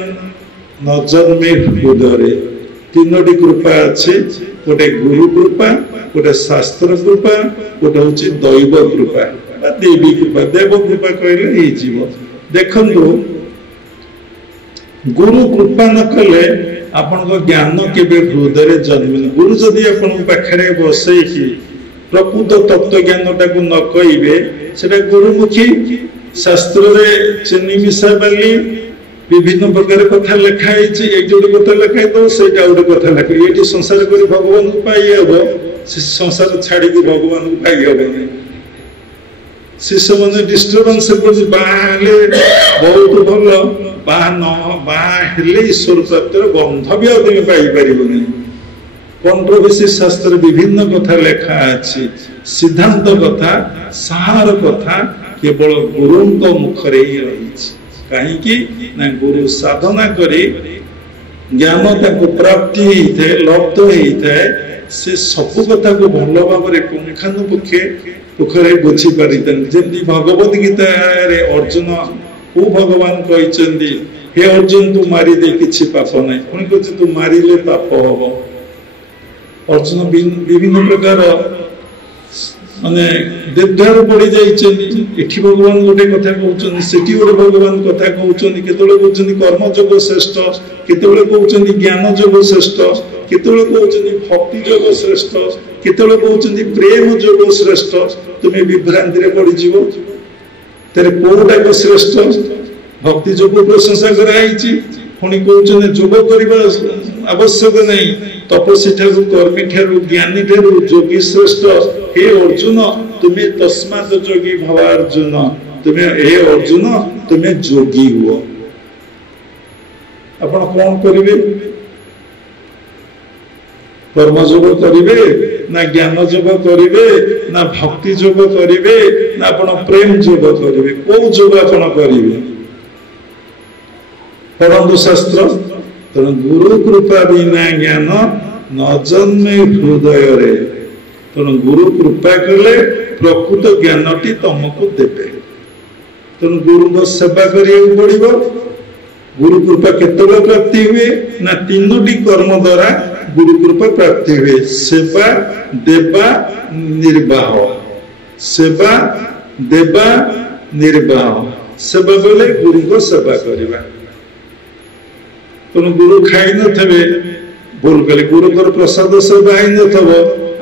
न जन्मे हृदय तीनोटी कृपा अच्छे गोटे गुरु कृपा गोटे शास्त्र कृपा गोटे हूँ दैव कृपा देवी कृपा देव कृपा कहले देखु गुरु कृपा न कले आपण ज्ञान केबे हृदय जन्म गुरु जदि आपण पाखरे बसई प्रकृत तत्व ज्ञान टाक न कहे से गुरुमुखी शास्त्र रे चिनी मिशा बाली विभिन्न प्रकार कथा लिखाई गोटे कथा लिखाई तो से गोटे कथा लिख ये संसार कर भगवान को पाई हम से संसार छाड़ी भगवान को पाई हम शिष्य मैंने डिस्टर्बांस बहुत भल बाहले ईश्वर प्राप्तिर गंध भी आदमी पाइपर कंट्रोवर्सी शास्त्र विभिन्न कथा लिखा अच्छी सिद्धांत कथा सार कथा केवल गुरु मुखरे ही रही कहीं गुरु साधना करी ज्ञान प्राप्ति होता है लब्ध होता है से सब कथा को भल भाव पुंखानुपुखे पुखरे बुझी पारि जमी भगवद गीता अर्जुन को भगवान कहते हे अर्जुन तू मारी दे किसी पाप ना पुणी कह तू मारे पाप हम अर्जुन विभिन्न प्रकार माने देवधार पड़ी जाइए भगवान गोटे कथा कहते से गोटे भगवान कथा कहते कहते कर्म जोग श्रेष्ठ केत ज्ञान जोग श्रेष्ठ केत भक्ति जोग श्रेष्ठ केत प्रेम जोग श्रेष्ठ तुम्हें विभ्रांति पड़ज तेरे कौटा को श्रेष्ठ भक्ति जोग प्रशंसा कराई पुणी कहते जोग करने आवश्यक नहीं तपस्वी ठारू कर्मी ठारू ज्ञानी ठारू योगी श्रेष्ठ हे अर्जुन तुम्हें तस्मात् योगी भव अर्जुन तुम्हें हे अर्जुन तुम्हें योगी हुआ आपण कौन करेंगे कर्मयोग करेंगे ना ज्ञान जोग करेंगे ना भक्ति जोग करेंगे ना आपण प्रेम जोग करेंगे कौ जोग आपण करेंगे पढ़ु शास्त्र तेणु गुरु कृपा बिना ज्ञान न जन्मे हृदय रे तेणु गुरु कृपा कले प्रकृत ज्ञानटी तुमको देवे तेणु गुरु को सेवा करिया पड़ो गुरु कृपा केतबे प्राप्ति हुए ना तीनोटी कर्म द्वारा गुरु कृपा प्राप्ति हुए सेवा देवा निर्वाह सेवा देवा निर्वाह सेवा बोले गुरु को सेवा करवा तेणु गुरु खाई थे भूल कले गुरु को प्रसाद सेवा ही नथब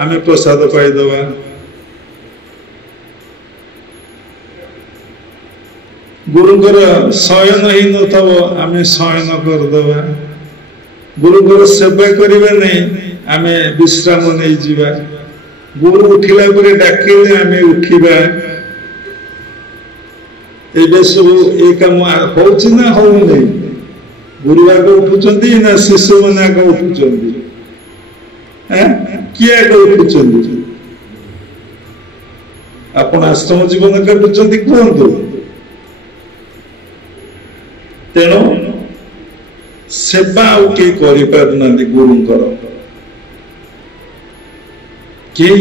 आम प्रसाद पाईदवा गुरुଙ୍କର शयन ही नथब आम शयन करदवा गुरुଙ୍କର सेवा करिबा नहीं आम विश्राम नहीं जीवा गुरु उठिला परे डाकिले आम उठिबा एबे सब ए काम होछि ना हो नहीं गुरु आगे उठुचंदी ना शिष्य मन आगे उठुचंदी किए आगे उठुचंदी आपण आश्रम जीवन काटुचंदी कहंतु तेणु सेवा गुरुंकर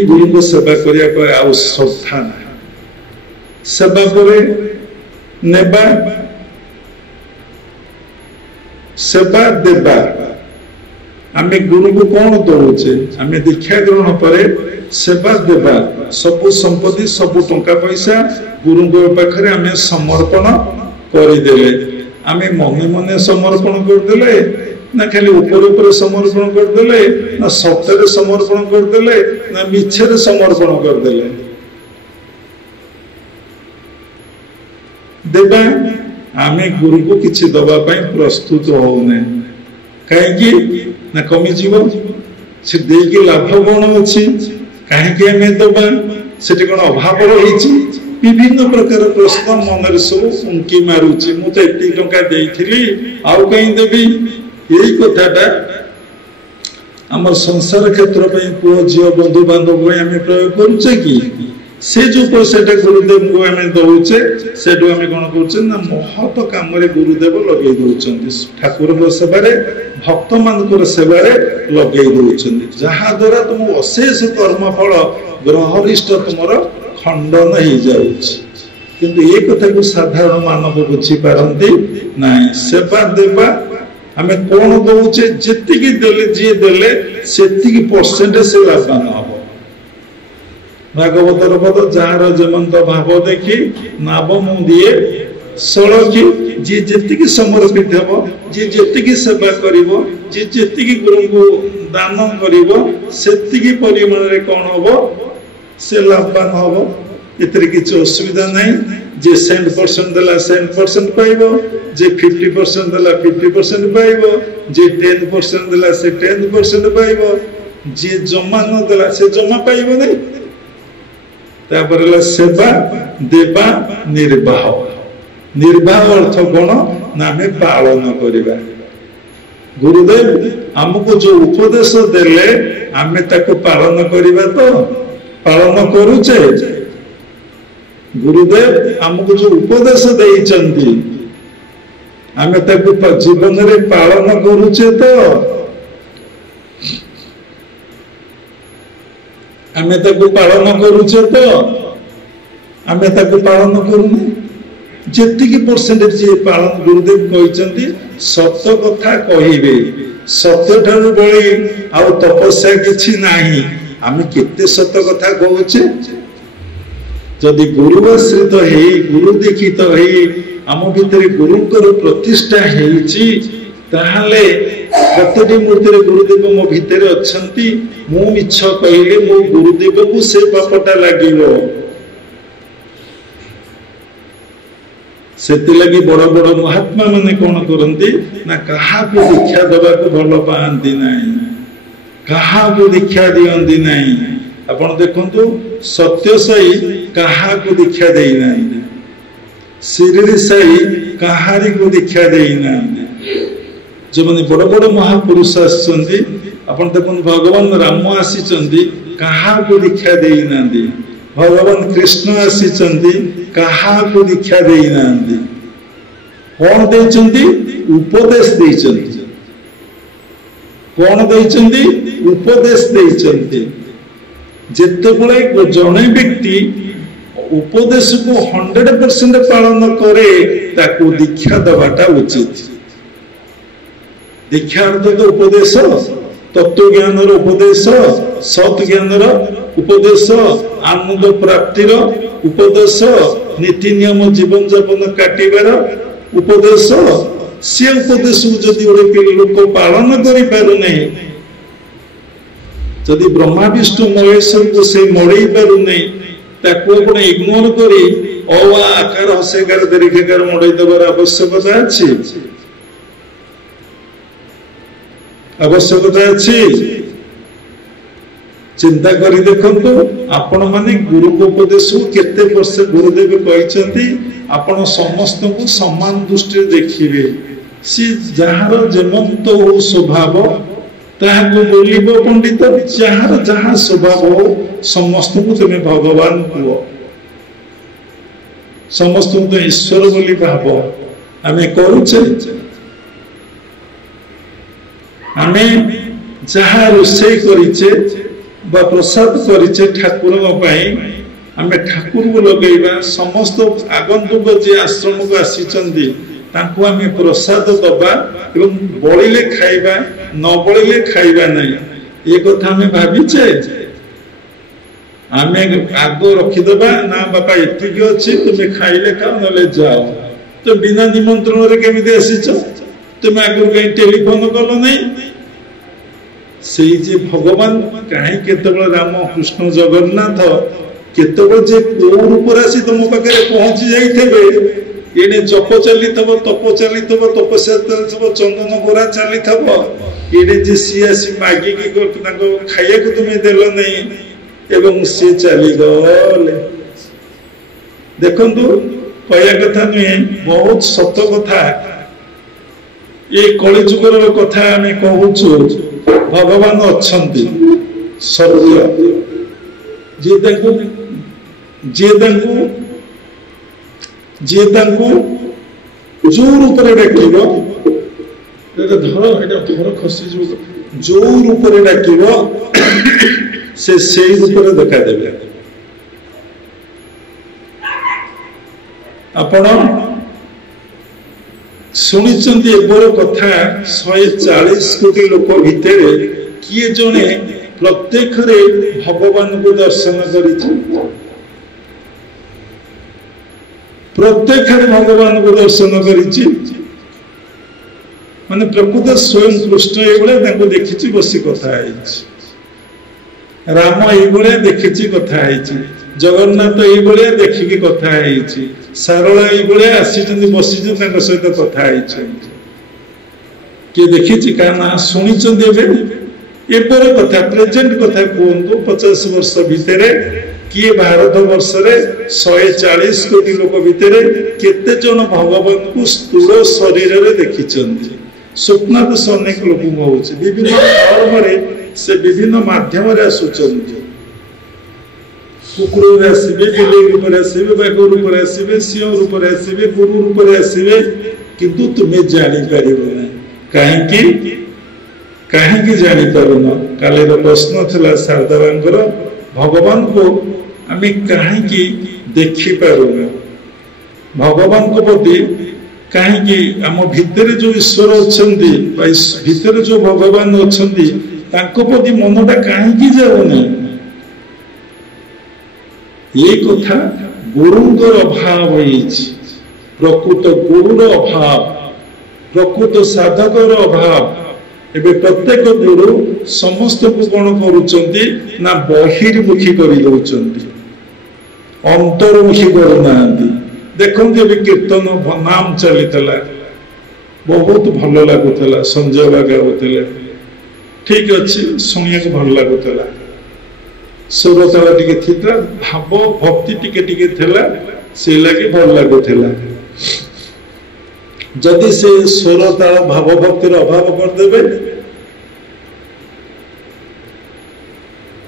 गुरु को सेवा करने श्रद्धा ना सेवा करे नेबा सेवा देवा आम गुरु को कौन दौचे आम दीक्षा ग्रहण पर सेवा देवा सबु संपत्ति सबु टंका पैसा गुरु पाखे आम समर्पण करदेले आमे मने मने समर्पण करदेले ना खाली ऊपर ऊपर समर्पण करदेले ना सत्य समर्पण करदेले ना मिछे समर्पण करदेले देवा आमे गुरु को किछि दबा पई प्रस्तुत होने कहीं ना कमी जीव से देकी लाभ कौन अच्छी कहीं आमे दबा से कौन अभाव रही विभिन्न प्रकार प्रश्न मन सब उंकी मारुची मुझे एति टंका देइथिली आउ कहीं देवी यही कथाटा आम संसार क्षेत्र पे पुओ झियो बंधु बांधव आम प्रयोग करुचे कि से जो पैसाटा गुरुदेव को आम दौचे से आम कौन कर महत कम गुरुदेव लगे दौरान ठाकुर सेवार भक्त मान सेवार लगे दौरान जहाँ द्वारा तुम अशेष कर्मफल ग्रहरिष्ठ तुम खंडन हो जाउछि किंतु ये कथा को साधारण मानव बुझी पारंती नहीं सेवा देवा आमे कौन दौचे जेतिकी देले जी देले सेतिकी परसेंट से लाभवान हम भागवतर पद जार जमंत भाव देखी नाव मु दिए सड़की जी जेतिकी समर्पित हो जी जेतिकी सेवा करिवो जी जेतिकी गुरु को दान करिवो सेतिकी परिमाण रे कौन हबो से लाभवान हम इतने किसी असुविधा नहीं जे 100% देला 100% पाइबो जे 50% देला 50% पाइबो जे 10% देला से 10% पाइबो जे जमा न देला से जमा पाइबो नहीं तापर सेवा देवा निर्वाह निर्वाह अर्थ कौन ना आम पालन करवा गुरुदेव आमको जो उपदेश देले आम ताको पालन करवा तो पालन करुचे गुरुदेव आमको जो उपदेश देइचंती आमे ताको जीवन रे पालन करुचे तो आमे ताको पालन करुचे तो आमे ताको पालन करूनी जेतिकी परसेंटेज जे पालन गुरुदेव कहिचंती सत्य कथा कहिबे सत्य ठारू बळी आ तपस्या किछि नाही आमे केते सत्य कथा कहूचे जदि गुरु आश्रित है गुरु दीक्षित है आम भितर गुरुंकर प्रतिष्ठा हेची ताहले प्रत्येक मूर्ति गुरुदेव मो भितर अच्छंती मु मिछ कहले मो गुरुदेव को से पापटा लागिवो सेति लगी बड़ बड़ महात्मा माने कोन करंती ना कहा को दीक्षा दबा को भलो पांती नाही कहा को दीक्षा दियंती नाही आपण देखंतु सत्य सही कहा को दीक्षा देई नाही शिरडी सही कहारी को दीक्षा देई नाही जो माने बड़ बड़ महापुरुष आछंती आपण देखंतु भगवान राम आसीचंती कहा को दीक्षा दे नांदी भगवान कृष्ण आसीचंदी कहा को दीक्षा दे नांदी कौन देचंदी उपदेश देचंदी कौन देचंदी उपदेश देचंदी जेतेबेले जने व्यक्ति उपदेश को 100% पालन करे ताको दीक्षा दबाटा उचित दीक्षा अर्थ तो उपदेश तत्व ज्ञान उपदेश सत ज्ञान उपदेश आनंद प्राप्तिर उपदेश नीति नियम जीवन जापन काटिबार उपदेश से उपदेश जदि गोटे लोक पालन करि पारु नहीं जदि ब्रह्मा विष्णु महेश्वर को से मड़ई पारु नहीं ताको आपण इग्नोर करी अ आकार हसेकार दीर्घकार मड़ई देवार आवश्यकता अछि आवश्यकता अछि चिंता करी देखंतु आपण माने गुरु को उपदेश केते वर्ष गुरुदेव कहिसंती आपण समस्त को समान दृष्टि देखिबे सी जहार जेमंत हो स्वभाव ताहाको बोलिबो पंडित जहार जहां स्वभाव हो समस्त को तुमे भगवान को समस्त को ईश्वर बोली भाव आमे करूछे आमे जहां रोषे करिचे बा प्रसाद करिचे ठाकुर आमे ठाकुर को लगेबा समस्त आगंतुक जे आश्रम को आसीचंदी तांको आमे प्रसाद दबा एवं बळिले खाइबा न बळिले खाइबा नहीं ये कथा आमे भाबिचे आमे आगो रखी दबा ना बापा एतिक अछि तुमे खाइले खाओ नले जाओ तो बिना निमंत्रण रे केमिते आसीचो तुम आगे कहीं टेलीफोन कल नहीं से जे भगवान कहीं केतबेले राम कृष्ण जगन्नाथ केतबेले जे को रूप आसी तुम पाखे पहुंची जाइथेबे एने जप चली तप चली तपस्या चली चंदन गोरा चली एने जे सी आसी मागी की खाइया को तुम्हें देल नहीं एवं सी चली गले देखंतु कहया कथा नुहे बहुत सत कथा ये कलिजुगर कथा आम कहूचु भगवान अच्छी सत्य जे जो रूप डाक धर खसी जो रूप डाक से रूप देखा देवे आपण शुणी एबर कथा 140 कोटी लोक भितर किए जने प्रत्यक्ष भगवान को दर्शन प्रत्यक्ष भगवान को दर्शन माने प्रकृत स्वयं कृष्ण ये देखी बसी कथा राम ये देखी कथा जगन्नाथ ये देखिकी कथा सारला ये आसी बसी सहित कथा किए देखी क्या ना शुणी एपर कथा प्रेजेंट कथा कहतु 50 वर्ष भितर किए भारत वर्ष रे 140 कोटी लोक भितर केते जन भगवान को स्थूल शरीर रे देखी स्वप्न तो अनेक लोक होची विभिन्न धर्म से विभिन्न माध्यम रे आसुचंती कुकुर रे आसीबे बिलेई रूप रे आसीबे बाघ रूप रे आसीबे सिंह रूप रे आसीबे गुरु रूप रे आसीबे किंतु तुम्हें जानी पारिबो ना कहीं जानी पारुन काले प्रश्न थिला शारदाबांकर भगवान को आमे कहीं देखि पारुना भगवान को प्रति कहीं आम भितर जो ईश्वर अच्छंदी भितर जो भगवान अच्छंदी तांको प्रति मनटा कहीं जाऊना ये कथा गुरुंर अभाव प्रकृत गुरुर अभाव प्रकृत साधकर अभाव एबे प्रत्येक गुरु समस्त को कौन करुचंती ना बहिर्मुखी कर दउचंती अंतर्मुखी करूना देखते भी कीर्तन नाम चली बहुत भल लगुला संजय बाबा गाउले ठीक अच्छे शुणा भल लगुला सुर ताल टी भाव भक्ति टिके थिला से लगे भल लगुला जदि से स्वर ताल भाव भक्तिर अभाव करदे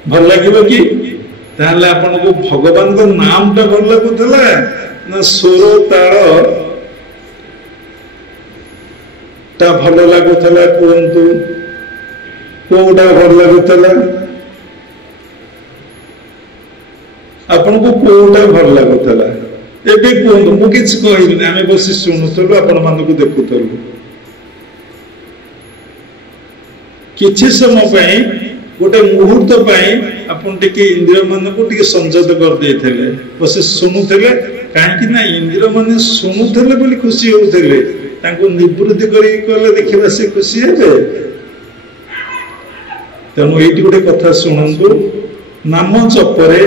ଭଲ ଲାଗିବ କି? ତାହେଲେ ଆପଣଙ୍କୁ ଭଗବାନଙ୍କ ନାମଟା ଭଲ ଲାଗୁଥିଲା ନା ସ୍ୱର ତାଳ ଟା ଭଲ ଲାଗୁଥିଲା? କୁହନ୍ତୁ କୋଉଟା ଭଲ ଲାଗୁଥିଲା? ଆପଣଙ୍କୁ କୋଉଟା ଭଲ ଲାଗୁଥିଲା? ଏବେ କୁହନ୍ତୁ। ମୁଁ କିଛି କହିବିନି, ଆମେ ବସି ଶୁଣୁଥିଲୁ, ଆପଣ ମାନଙ୍କୁ ଦେଖୁଥିଲୁ। କିଛି ସମୟ ପାଇଁ, ଗୋଟେ ମୁହୂର୍ତ୍ତ ପାଇଁ ଆପଣ ଟିକେ ଇନ୍ଦ୍ରିୟ ମାନଙ୍କୁ ଟିକେ ସଂଯତ କରିଦେଇଥିଲେ, ବସି ଶୁଣୁଥିଲେ। କାହିଁକି ନା ଇନ୍ଦ୍ରିୟ ମାନେ ଶୁଣୁଥିଲେ ବୋଲି ଖୁସି ହଉଥିଲେ। ତାଙ୍କୁ ନିବୃତ୍ତି କରିକି କଲେ ଦେଖିବା ସେ ଖୁସି ହେବେ। ତେଣୁ ଏଇଠି ଗୋଟେ କଥା ଶୁଣନ୍ତୁ, ନାମ ଜପରେ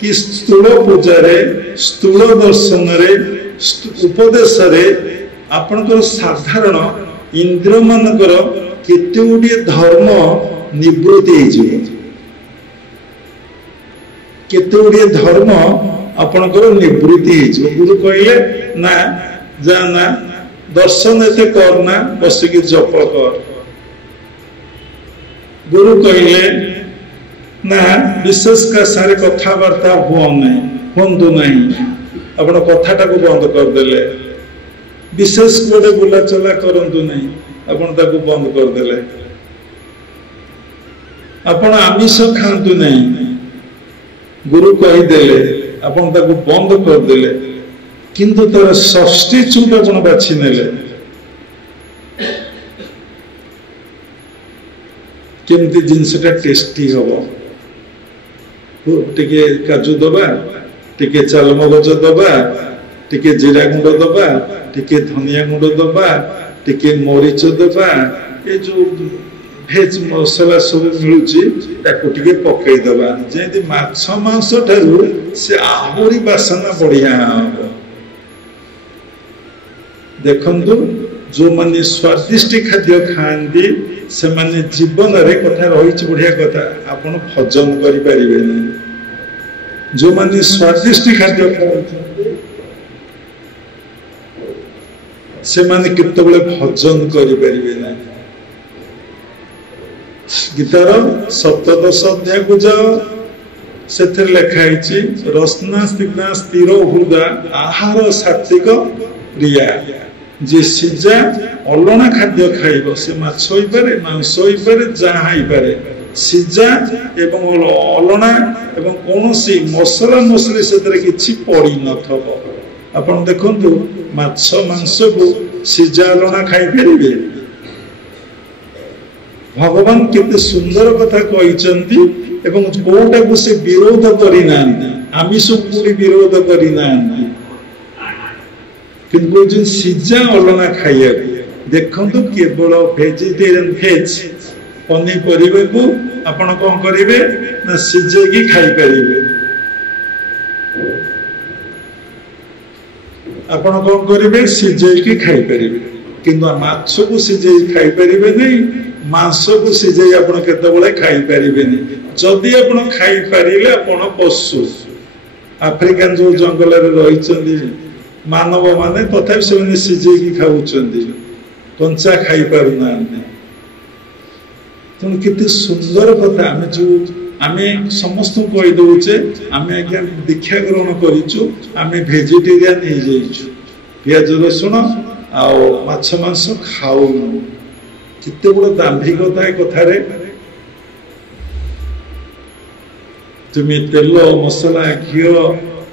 କି ସ୍ଥୂଳ ପୂଜାରେ, ସ୍ଥୂଳ ଦର୍ଶନରେ, ଉପଦେଶରେ ଆପଣଙ୍କର ସାଧାରଣ ଇନ୍ଦ୍ରିୟ ମାନଙ୍କର କେତେ ଗୁଡ଼ିଏ ଧର୍ମ ନିବୃତ୍ତି ହେଇଯିବ। କେତେ ଗୁଡ଼ିଏ ଧର୍ମ ଆପଣଙ୍କର ନିବୃତ୍ତି ହେଇଯିବ। ଗୁରୁ କହିଲେ ନା ଯା ନା ଦର୍ଶନ ଏତେ କରନା, ବସିକି ଜପ କର। ଗୁରୁ କହିଲେ ନା ବିଶେଷ କା ସାଙ୍ଗରେ କଥାବାର୍ତ୍ତା ହୁଅନ୍ତୁ ନାହିଁ, ଆପଣ କଥାଟାକୁ ବନ୍ଦ କରିଦେଲେ। ବିଶେଷ ଗୋଟେ ବୁଲାଚଲା କରନ୍ତୁ ନାହିଁ, ଆପଣ ତାକୁ ବନ୍ଦ କରିଦେଲେ। ଆପଣ ଆମିଷ ଖାଆନ୍ତୁ ନାହିଁ, ଗୁରୁ କହିଦେଲେ, ଆପଣ ତାକୁ ବନ୍ଦ କରିଦେଲେ। କିନ୍ତୁ ତାର ସବଷ୍ଟିଚ୍ୟୁଟ୍ ଆପଣ ବାଛି ନେଲେ। କେମିତି ଜିନିଷଟା ଟେଷ୍ଟି ହବ, ଟିକେ କାଜୁ ଦବା, ଟିକେ ଚାଲମଗଜ ଦବା, ଟିକେ ଜିରା ଗୁଣ୍ଡ ଦବା, ଟିକେ ଧନିଆ ଗୁଣ୍ଡ ଦବା, ଟିକେ ମରିଚ ଦବା, ଏ ଯୋଉ ଭେଜ ମସଲା ସବୁ ମିଳୁଛି ତାକୁ ଟିକେ ପକେଇଦବା। ଯେମିତି ମାଛ ମାଂସ ଠାରୁ ସେ ଆହୁରି ବାସନା ବଢିଆ ହବ। ଦେଖନ୍ତୁ, ଯୋଉମାନେ ସ୍ୱାଦିଷ୍ଟ ଖାଦ୍ୟ ଖାଆନ୍ତି ସେମାନେ ଜୀବନରେ, କଥା ରହିଛି ବଢିଆ କଥା, ଆପଣ ଭଜନ କରିପାରିବେ ନାହିଁ। ଯୋଉମାନେ ସ୍ୱାଦିଷ୍ଟ ଖାଦ୍ୟ ଖାଉଛନ୍ତି ସେମାନେ କେତେବେଳେ ଭଜନ କରିପାରିବେ ନାହିଁ। ଗୀତାର ସପ୍ତଦଶ ଅଧ୍ୟାୟକୁ ଯାଅ, ସେଥିରେ ଲେଖା ହେଇଛି ରସ୍ନା ସ୍ନିଗ୍ଧା ସ୍ଥିର ହୃଦା ଆହାର ସାତ୍ବିକ ପ୍ରିୟା। ଯିଏ ସିଝା ଅଲଣା ଖାଦ୍ୟ ଖାଇବ, ସେ ମାଛ ହେଇପାରେ, ମାଂସ ହେଇପାରେ, ଯାହା ହେଇପାରେ, ସିଝା ଏବଂ ଅଲଣା ଏବଂ କୌଣସି ମସଲା ମସଲି ସେଥିରେ କିଛି ପଡିନଥିବ। ଆପଣ ଦେଖନ୍ତୁ, ମାଛ ମାଂସକୁ ସିଝା ଅଲଣା ଖାଇପାରିବେ? ଭଗବାନ କେତେ ସୁନ୍ଦର କଥା କହିଛନ୍ତି ଏବଂ କୋଉଟାକୁ ସେ ବିରୋଧ କରିନାହାନ୍ତି। ଆମିଷକୁ ବି ବିରୋଧ କରିନାହାନ୍ତି, କିନ୍ତୁ କହୁଛନ୍ତି ସିଝା ଅଲଣା ଖାଇବାକୁ। ଦେଖନ୍ତୁ, କେବଳ ଭେଜିଟେରିଆନ ଭେଜ ପନିପରିବାକୁ ଆପଣ କଣ କରିବେ ନା ସିଝେଇକି ଖାଇପାରିବେ। ଆପଣ କଣ କରିବେ? ସିଝେଇକି ଖାଇପାରିବେ। କିନ୍ତୁ ମାଛକୁ ସିଝେଇ ଖାଇପାରିବେ ନାହିଁ, ମାଂସକୁ ସିଝେଇ ଆପଣ କେତେବେଳେ ଖାଇପାରିବେନି। ଯଦି ଆପଣ ଖାଇପାରିଲେ ଆପଣ ପଶୁ। ଆଫ୍ରିକାନ ଯୋଉ ଜଙ୍ଗଲରେ ରହିଛନ୍ତି ମାନବ ମାନେ, ତଥାପି ସେମାନେ ସିଝେଇକି ଖାଉଛନ୍ତି, କଞ୍ଚା ଖାଇ ପାରୁନାହାନ୍ତି। ତେଣୁ କେତେ ସୁନ୍ଦର କଥା। ଆମେ ସମସ୍ତଙ୍କୁ କହିଦଉଛେ ଆମେ ଆଜ୍ଞା ଦୀକ୍ଷା ଗ୍ରହଣ କରିଛୁ, ଆମେ ଭେଜିଟେରିଆନ ହେଇଯାଇଛୁ, ପିଆଜ ରସୁଣ ଆଉ ମାଛ ମାଂସ ଖାଉନୁ। କେତେ ବଡ ଦାମ୍ଭିକତା ଏ କଥାରେ। ତୁମେ ତେଲ ମସଲା ଘିଅ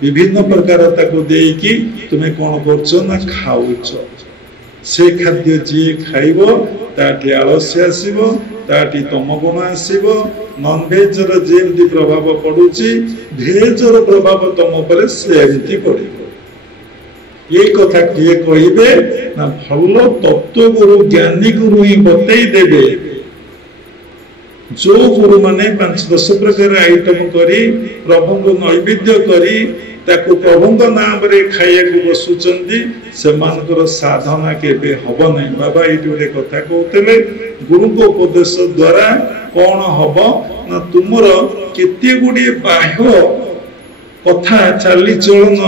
ବିଭିନ୍ନ ପ୍ରକାର ତାକୁ ଦେଇକି ତୁମେ କଣ କରୁଛ ନା ଖାଉଛ। ସେ ଖାଦ୍ୟ ଯିଏ ଖାଇବ ତାଠି ଆଳସ୍ୟ ଆସିବ, ତାଠି ତମ ଗୁଣ ଆସିବ। ନନଭେଜର ଯେମିତି ପ୍ରଭାବ ପଡୁଛି ଭେଜର ପ୍ରଭାବ ତମ ଉପରେ ସେମିତି ପଡିବ। ଏ କଥା କିଏ କହିବେ ନା ଭଲ ତତ୍ତ୍ୱ ଗୁରୁ ଜ୍ଞାନୀ ଗୁରୁ ହିଁ ବତେଇ ଦେବେ। ଯୋଉ ଗୁରୁ ମାନେ 5-10 ପ୍ରକାର ଆଇଟମ କରି ପ୍ରଭୁଙ୍କୁ ନୈବେଦ୍ୟ କରି ତାକୁ ପ୍ରଭୁଙ୍କ ନାମରେ ଖାଇବାକୁ ବସୁଛନ୍ତି, ସେମାନଙ୍କର ସାଧନା କେବେ ହବ ନାହିଁ। ବାବା ଏଇଠି ଗୋଟେ କଥା କହୁଥିଲେ, ଗୁରୁଙ୍କ ଉପଦେଶ ଦ୍ଵାରା କଣ ହବ ନା ତୁମର କେତେ ଗୁଡିଏ ବାହ୍ୟ କଥା ଚାଲିଚଳନ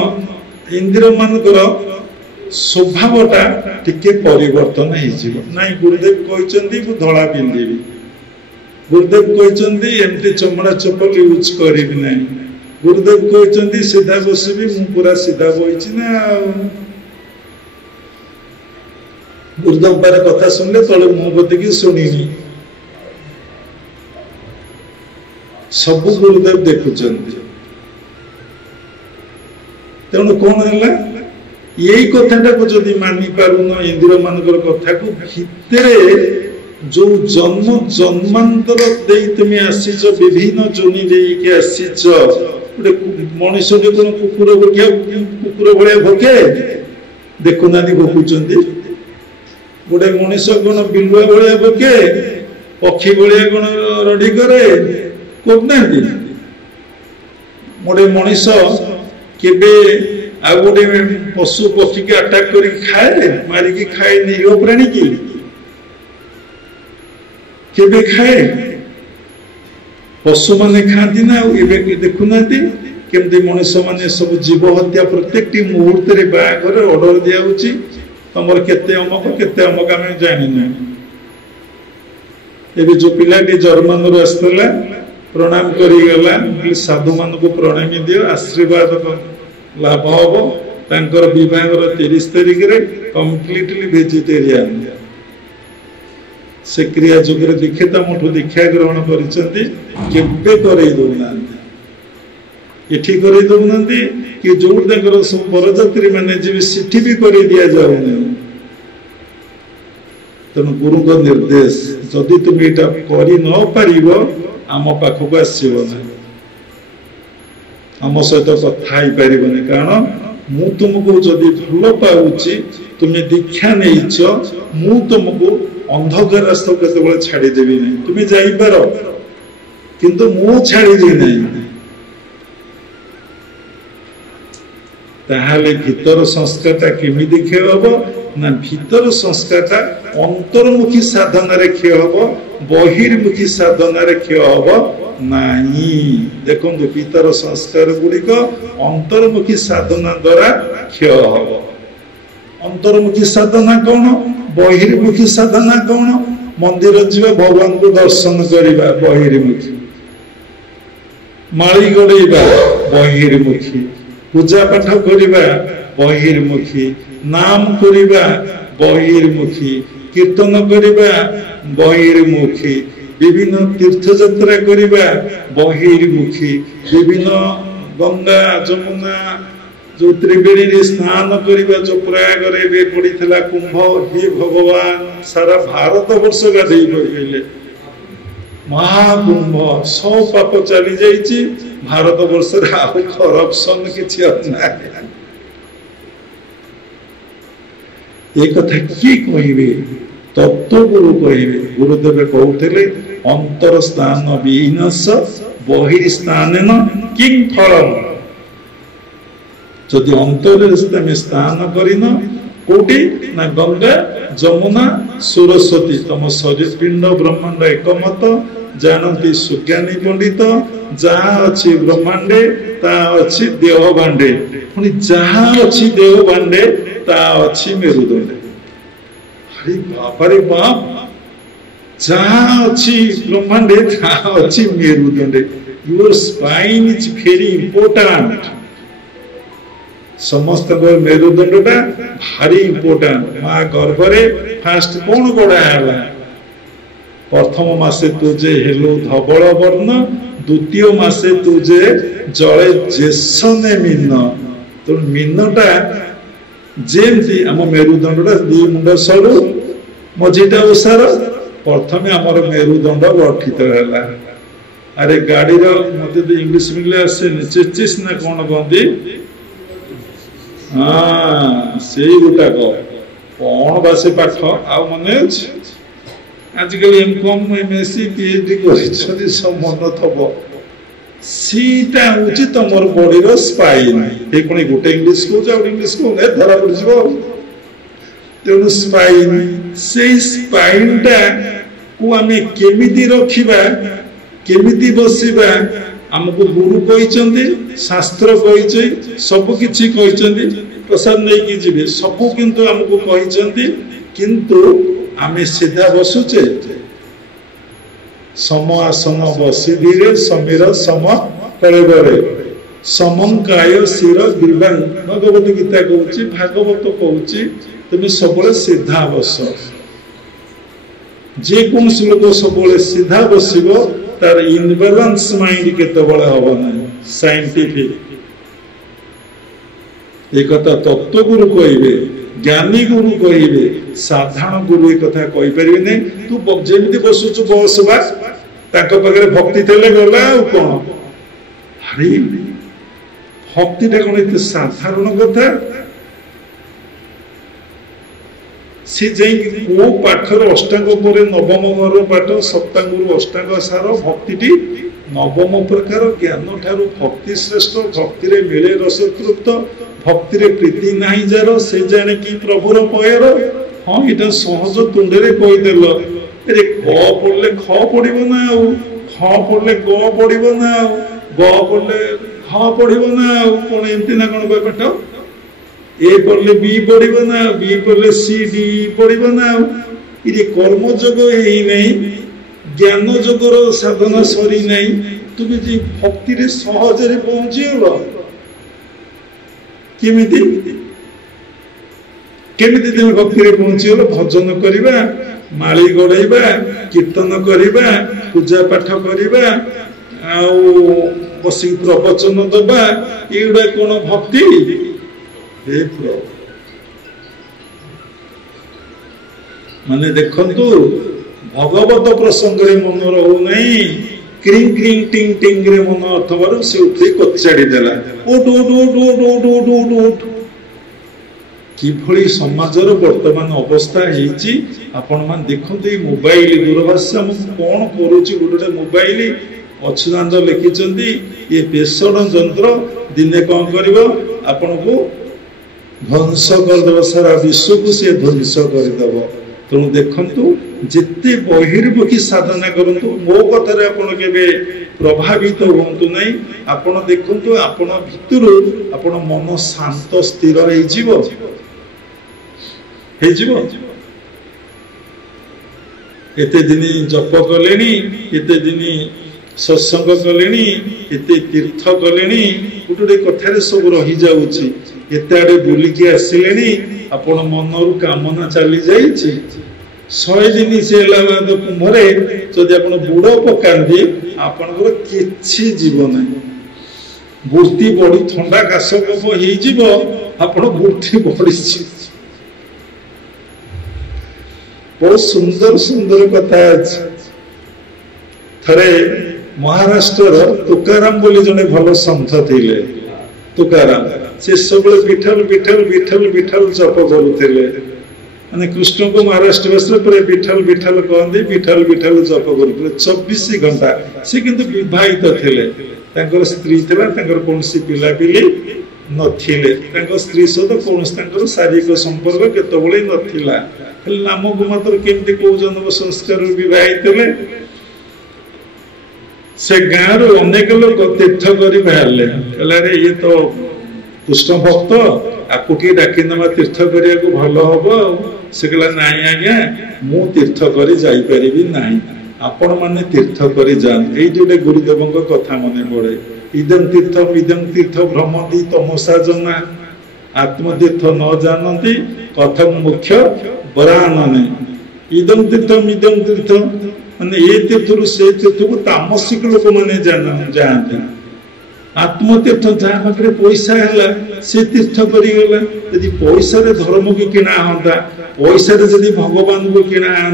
ଇନ୍ଦ୍ରିୟ ମାନଙ୍କର ସ୍ୱଭାବଟା ଟିକେ ପରିବର୍ତ୍ତନ ହେଇଯିବ। ନାଇଁ ଗୁରୁଦେବ କହିଛନ୍ତି ମୁଁ ଧଳା ପିନ୍ଧିବି, गुरुदेव कहते एमती चमड़ा चप्पल यूज करी ना गुरुदेव कहते सीधा बसबी मु पूरा सीधा बही ना गुरुदेव बार कथा सुनले तले मुह बतिकी शुणिनी सब गुरुदेव देखुंट तेणु कौन है यही कथाटा को जदि मानि पारुन इंद्र मानकर कथा को भितरे जो जन्म जन्मांतर दे तुम आसीच विभिन्न जोनि देके आसीच गोटे मनुष्य कौन कुकुर कुकुर भाया भोके देखुना भोकुंट गोटे मनुष्य कौन बिलुआ भाया भोके पक्षी भाया कौन रड़ी करे करना गोटे मनुष्य केबे आ गोटे पशु पक्षी के अटैक कर खाए मारिकी खाए निरीह प्राणी की केबे खाए पशु माने खाती ना देखुना केमती मनुष्य माने सब जीव हत्या प्रत्येक मुहूर्त बाहाघर ऑर्डर दिया तुम केते अमक आम जानी एबे जो पिलाटी जर्मन रू आसला प्रणाम करीगला साधु मान को प्रणामी दियो आशीर्वाद लाभ हम तांकर विवाहर 30 तारिख रे कंप्लीटली वेजिटेरियन से क्रिया जुगर दीक्षिता मुठु दीक्षा ग्रहण करिसंती केबे करई दोना एठी करई दोना कि जोर तांकर सब बरजात्री माने जे सिठी भी करी दिया जाउनी तेणु गुरु का निर्देश जदि तुम एटा करि न पारिबो आम पाखक आसब ना आम सहित कथा पारबनी कारण मु तुमको जदि भल पाऊँगी तुम्हें दीक्षा नहीं मु तुमको अंधकार रास्ता केत छाड़देवी ना तुम्हें जापर किंतु मु छाड़ी ना ताहले भीतर संस्कारटा केमिति क्षय हम ना भीतर संस्कारटा अंतर्मुखी साधन क्षय हम बहिर्मुखी साधन क्षय हम नहीं देखो भीतर संस्कार गुड़िक अंतर्मुखी साधना द्वारा क्षय हम अंतर्मुखी साधना कौन बहिर्मुखी साधना कौन मंदिर जीवा भगवान को दर्शन करवा बहिर्मुखी माली गड़ेवा बहिर्मुखी पूजा पाठ करवा बहिर्मुखी नाम करवा बहिर्मुखी कीर्तन करवा बहिर्मुखी विभिन्न तीर्थयात्रा करवा बहिर्मुखी विभिन्न गंगा जमुना जो त्रिवेणी स्नान करवा जो प्रयाग रे पड़ी कुंभ हे भगवान सारा भारत वर्ष गाधे पड़े महाकुंभ सब पाप चली जाइए भारत वर्ष करप्शन किसी एक कथा किए कहे तत्व गुरु कहे गुरुदेव कहते अंतर स्थान विहीनस बहिर्स्थान किं फलम जदि अंतर स्नान करन कोटी ना गंगा जमुना सरस्वती तुम शरीर पिंड ब्रह्मांड एकमत जानती सुज्ञानी पंडित जहाँ अच्छी ब्रह्मांडे ता अच्छी देह भांडे पुणी जहाँ अच्छी देह भांडे ता अच्छी मेरुदंडे अरे बाप रे बाप जहाँ अच्छी ब्रह्मांडे ता अच्छी मेरुदंडे your spine is very important समस्त मेरुदंडटा भारी इंपोर्टेंट माँ गर्भरे फास्ट कौन गड़ा है प्रथम मासे तुझे हेलो धवल वर्ण द्वितीय मासे तुझे जले जेसने मीन तो मीनटा जेमती आम मेरुदंडटा दी मुंड सरू मझीटा ओसार प्रथमे आमर मेरुदंड गठित है अरे गाड़ी मत इंग्लीश मिले आसे चेचिस ना कौन कहती हाँ से गुटाक कौन बासे पाठ आ मन आजिकल एमकम एमएससी पीएचडी कर सब मन थब सीटा हूँ तुम बॉडी स्पाइन ये कौन गोटे इंग्लीश कह इंग्लीश कह धरा पड़ तेणु स्पाइन से स्पाइनटा को आम केमिति रखिबा केमिति बसिबा आमको गुरु कहते शास्त्र कही सब किछि प्रसाद नहीं कि जीवे सब किंतु आमको कहते किंतु आमे सीधा बसुचे सम आसन बसी धीरे समीर सम कलेबरे समंकाय शिर ग्रीवा भगवत गीता कहूँ भागवत कहूँ तुम सब सीधा बस जेकोसी लोक सब सीधा बस तार इनबालांस माइंड केतबले हम ना साइंटिफिक एक तत्व गुरु कहे ज्ञानी गुरु कहे साधारण गुरु एक कही पारे नहीं तू जमी बसुचु बस पाखे भक्ति थे गला कौन अरे भक्ति कौन ये साधारण कथा सी जो पाठर अष्टांग नवम घर पाठ सप्तांगुरु अष्टांग सार भक्ति नवम प्रकार ज्ञान ठारू भक्ति श्रेष्ठ भक्ति मिले रसतृप्त भक्ति प्रीति नहीं जार से जाने कि प्रभुर पयर हाँ ये सहज तुंडे कहीदेल अरे क पढ़ले ख पड़ो ना ख पढ़ले ग पड़ो ना ग पढ़ले ह पड़ो ना कौन एमती ना कौन पाठ ए पढ़ले बी पड़ो ना बी पढ़ले सी डी पड़ो ना ये कर्मयोग नहीं ज्ञान जोगर साधना सरी नहीं तुम भक्ति सहज पहुंचीगल केमिति तुम भक्ति पहुंचीगल भजन करवा माली गड़ेबा कीर्तन करवा पूजा पाठ करवा बस प्रवचन दबा ये कौन भक्ति माने देखंतु भगवत प्रसंग मन रो नहीं क्रिंग क्रिंग टिंग टिंग रे मन अथवा से उठे कचाड़ी देला उठ उठ उठ उठ उठ उठ उठ उठ किभली समाजर वर्तमान अवस्था हेची आपण मान देखंतु मोबाइल दूरभाषा कौन करूची गोटे मोबाइल अच्युतानंद लिखिचंदी ये पेषण यंत्र दिने कौन करिवो आपण को ध्वंस करदेव सारा विश्व को सी ध्वंस करदेव तेणु देखु जिते बहिर्मुखी साधना करूँ मो कथार आप प्रभावित हूँ ना आपण देखु आपण भितर आपण मन शांत स्थिर एते दिन जप कले एते दिन सत्संग कले एते तीर्थ कले गोटे कथार सब रही जाऊँगी एते आड़े बुलिकी आसिले आपण मनरु कामना चली जाइए 100 दिन से कुंभरे जदि आप बुड़ पकांदी आपणकर किछि जीवन बुद्धि बड़ी ठंडा काश कफ हो बुद्धि बढ़ी बहुत सुंदर सुंदर कथा थरे महाराष्ट्र तुकाराम बोली जने भल सन्थ थिले तुकाराम से सब विठल विठल विठल विठल जप करुले माने कृष्ण को महाराष्ट्र भाषा पूरे विठल विठल कहते विठल विठल जप करुले 24 घंटा से किंतु विवाहित थे स्त्री कौन पिला पिली नथिले स्त्री सहित कौन शारीरिक संपर्क केतबले नथिला नाम को मात्र केमती को जन्म संस्कार विवाहित से गाँव अनेक लोग तीर्थ कर बाहर कहला ये तो कृष्ण भक्त आपको डाकी नवा तीर्थ करने को भल हम से कहला नाई आज्ञा मु तीर्थ कर जापरि ना आपण मैंने तीर्थ कर जाए ये गुरुदेव कथा मन पड़े इदम तीर्थ भ्रमती तमसा जना आत्मतीर्थ न जानती कथम मुख्य बरानने इदम तीर्थ माने ये तीर्थ से तीर्थ को तामसिक लोक मैंने जाते आत्मतीर्थ जहाँ पाखे पैसा है से तीर्थ करीगला यदि पैसा धर्म की किणा हाँ पैसा जदि भगवान को किणा हाँ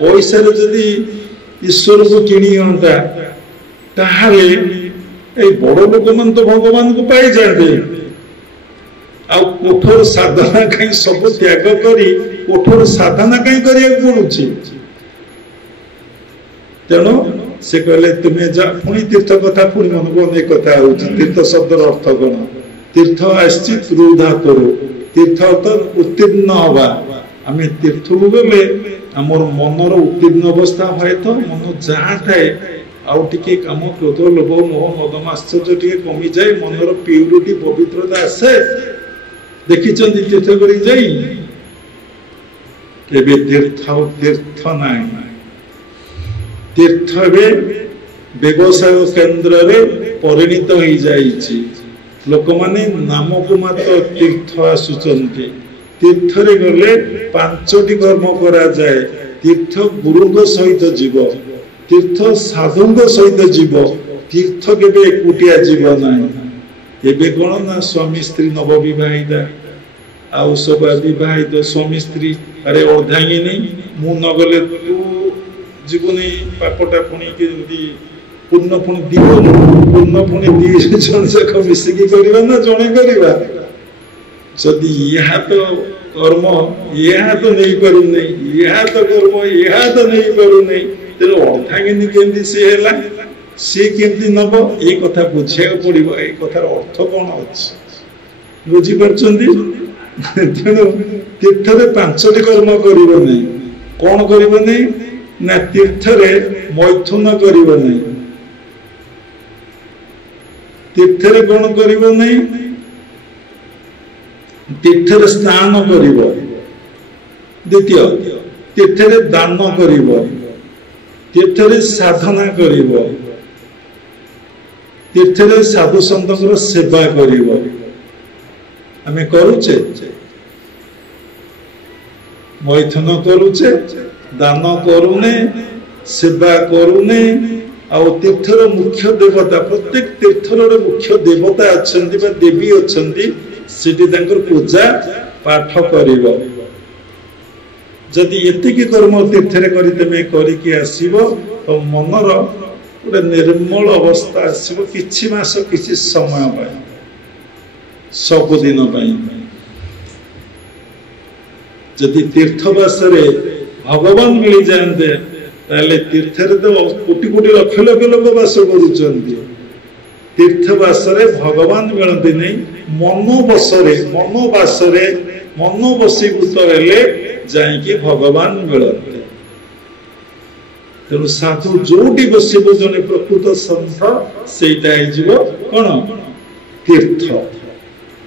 पैसा जदि ईश्वर को किणी हाँ ताहले बड़ लोक मान तो भगवान को पाई जाते आ कठोर साधना कहीं सब त्याग करी कठोर साधना कहीं करिया पड़ुछि तेणु से कहले तुम्हें जा पुणी तीर्थ कथा पुणी मन को अनेक कथा हो तीर्थ शब्द अर्थ कौन तीर्थ आसी त्रु धातु तीर्थ अर्थ उत्तीर्ण हवा आम तीर्थ को गले आमर मनर उत्तीर्ण अवस्था हुए तो मन जहाँ थाए आउ टिके काम क्रोध लोभ मोह मद आश्चर्य टिके कमी जाए मनर प्यूरिटी पवित्रता आसे देखी तीर्थ कर तीर्थ ना। तीर्थ व्यवसाय केन्द्र रे परिणत हो जाइछि लोक माने नाम को मात्र तीर्थ आसुचंती तीर्थ रे गले पांचटी कर्म करा जाए तीर्थ गुरु सहित जीव तीर्थ साधु सहित जीव तीर्थ केबे एकुटिया जीव नाही एबे कोन ना स्वामी स्त्री नव विवाहिता आउ सब विवाहित स्वामी स्त्री अरे अर्धांगिनी मु न गले तू जीवनी पापटा पुणी के पूर्ण पुणी पूर्ण पुणी दी जन जाक मिसिकी करबा ना जणे करबा जदि यह तो कर्म यह तो नहीं करू नहीं यह तो कर्म यह तो नहीं करू नहीं तेरे अर्धांगिनी केमती सी हैला सी केमती नब ए कथा बुझिया पड़िबो ए कथार अर्थ कोन अछि बुझी परछंती तेणु तीर्थरे पांचटी कर्म करिबो नहीं कोन करिबो नहीं ना तीर्थरे मैथुन करिबो नहीं तीर्थरे कोन करिबो नहीं तीर्थरे स्नान करिबो द्वितीय तीर्थरे दान करिबो तीर्थरे साधना करिबो तीर्थरे साधु संतर सेवा करिबो आमे करूचे मैथुन करूचे दान करूने सेवा करूने आ तीर्थर मुख्य देवता प्रत्येक तीर्थर मुख्य देवता अछंती बा देवी अछंती सेठी तांकर पूजा पाठ करिबो जदि एतिकी कर्म तीर्थरे करि तमे करि कि आसीबो तो मनर गोटे निर्मल अवस्था आसीबो किछि मास किछि समय पाई सब दिन पाई जदि तीर्थवासरे भगवान मिल जाते ताले तीर्थरे तो कोटि कोटि लक्ष लक्ष लोक वास करुचंती तीर्थवासरे भगवान मिलते नहीं मनोबसरे मनोवासरे मनोबसीभूत हेले जाइकी भगवान मिलते तेणु साधु जोटी बसिबो जने प्रकृत संत सेटा हिजिबो कोन तीर्थ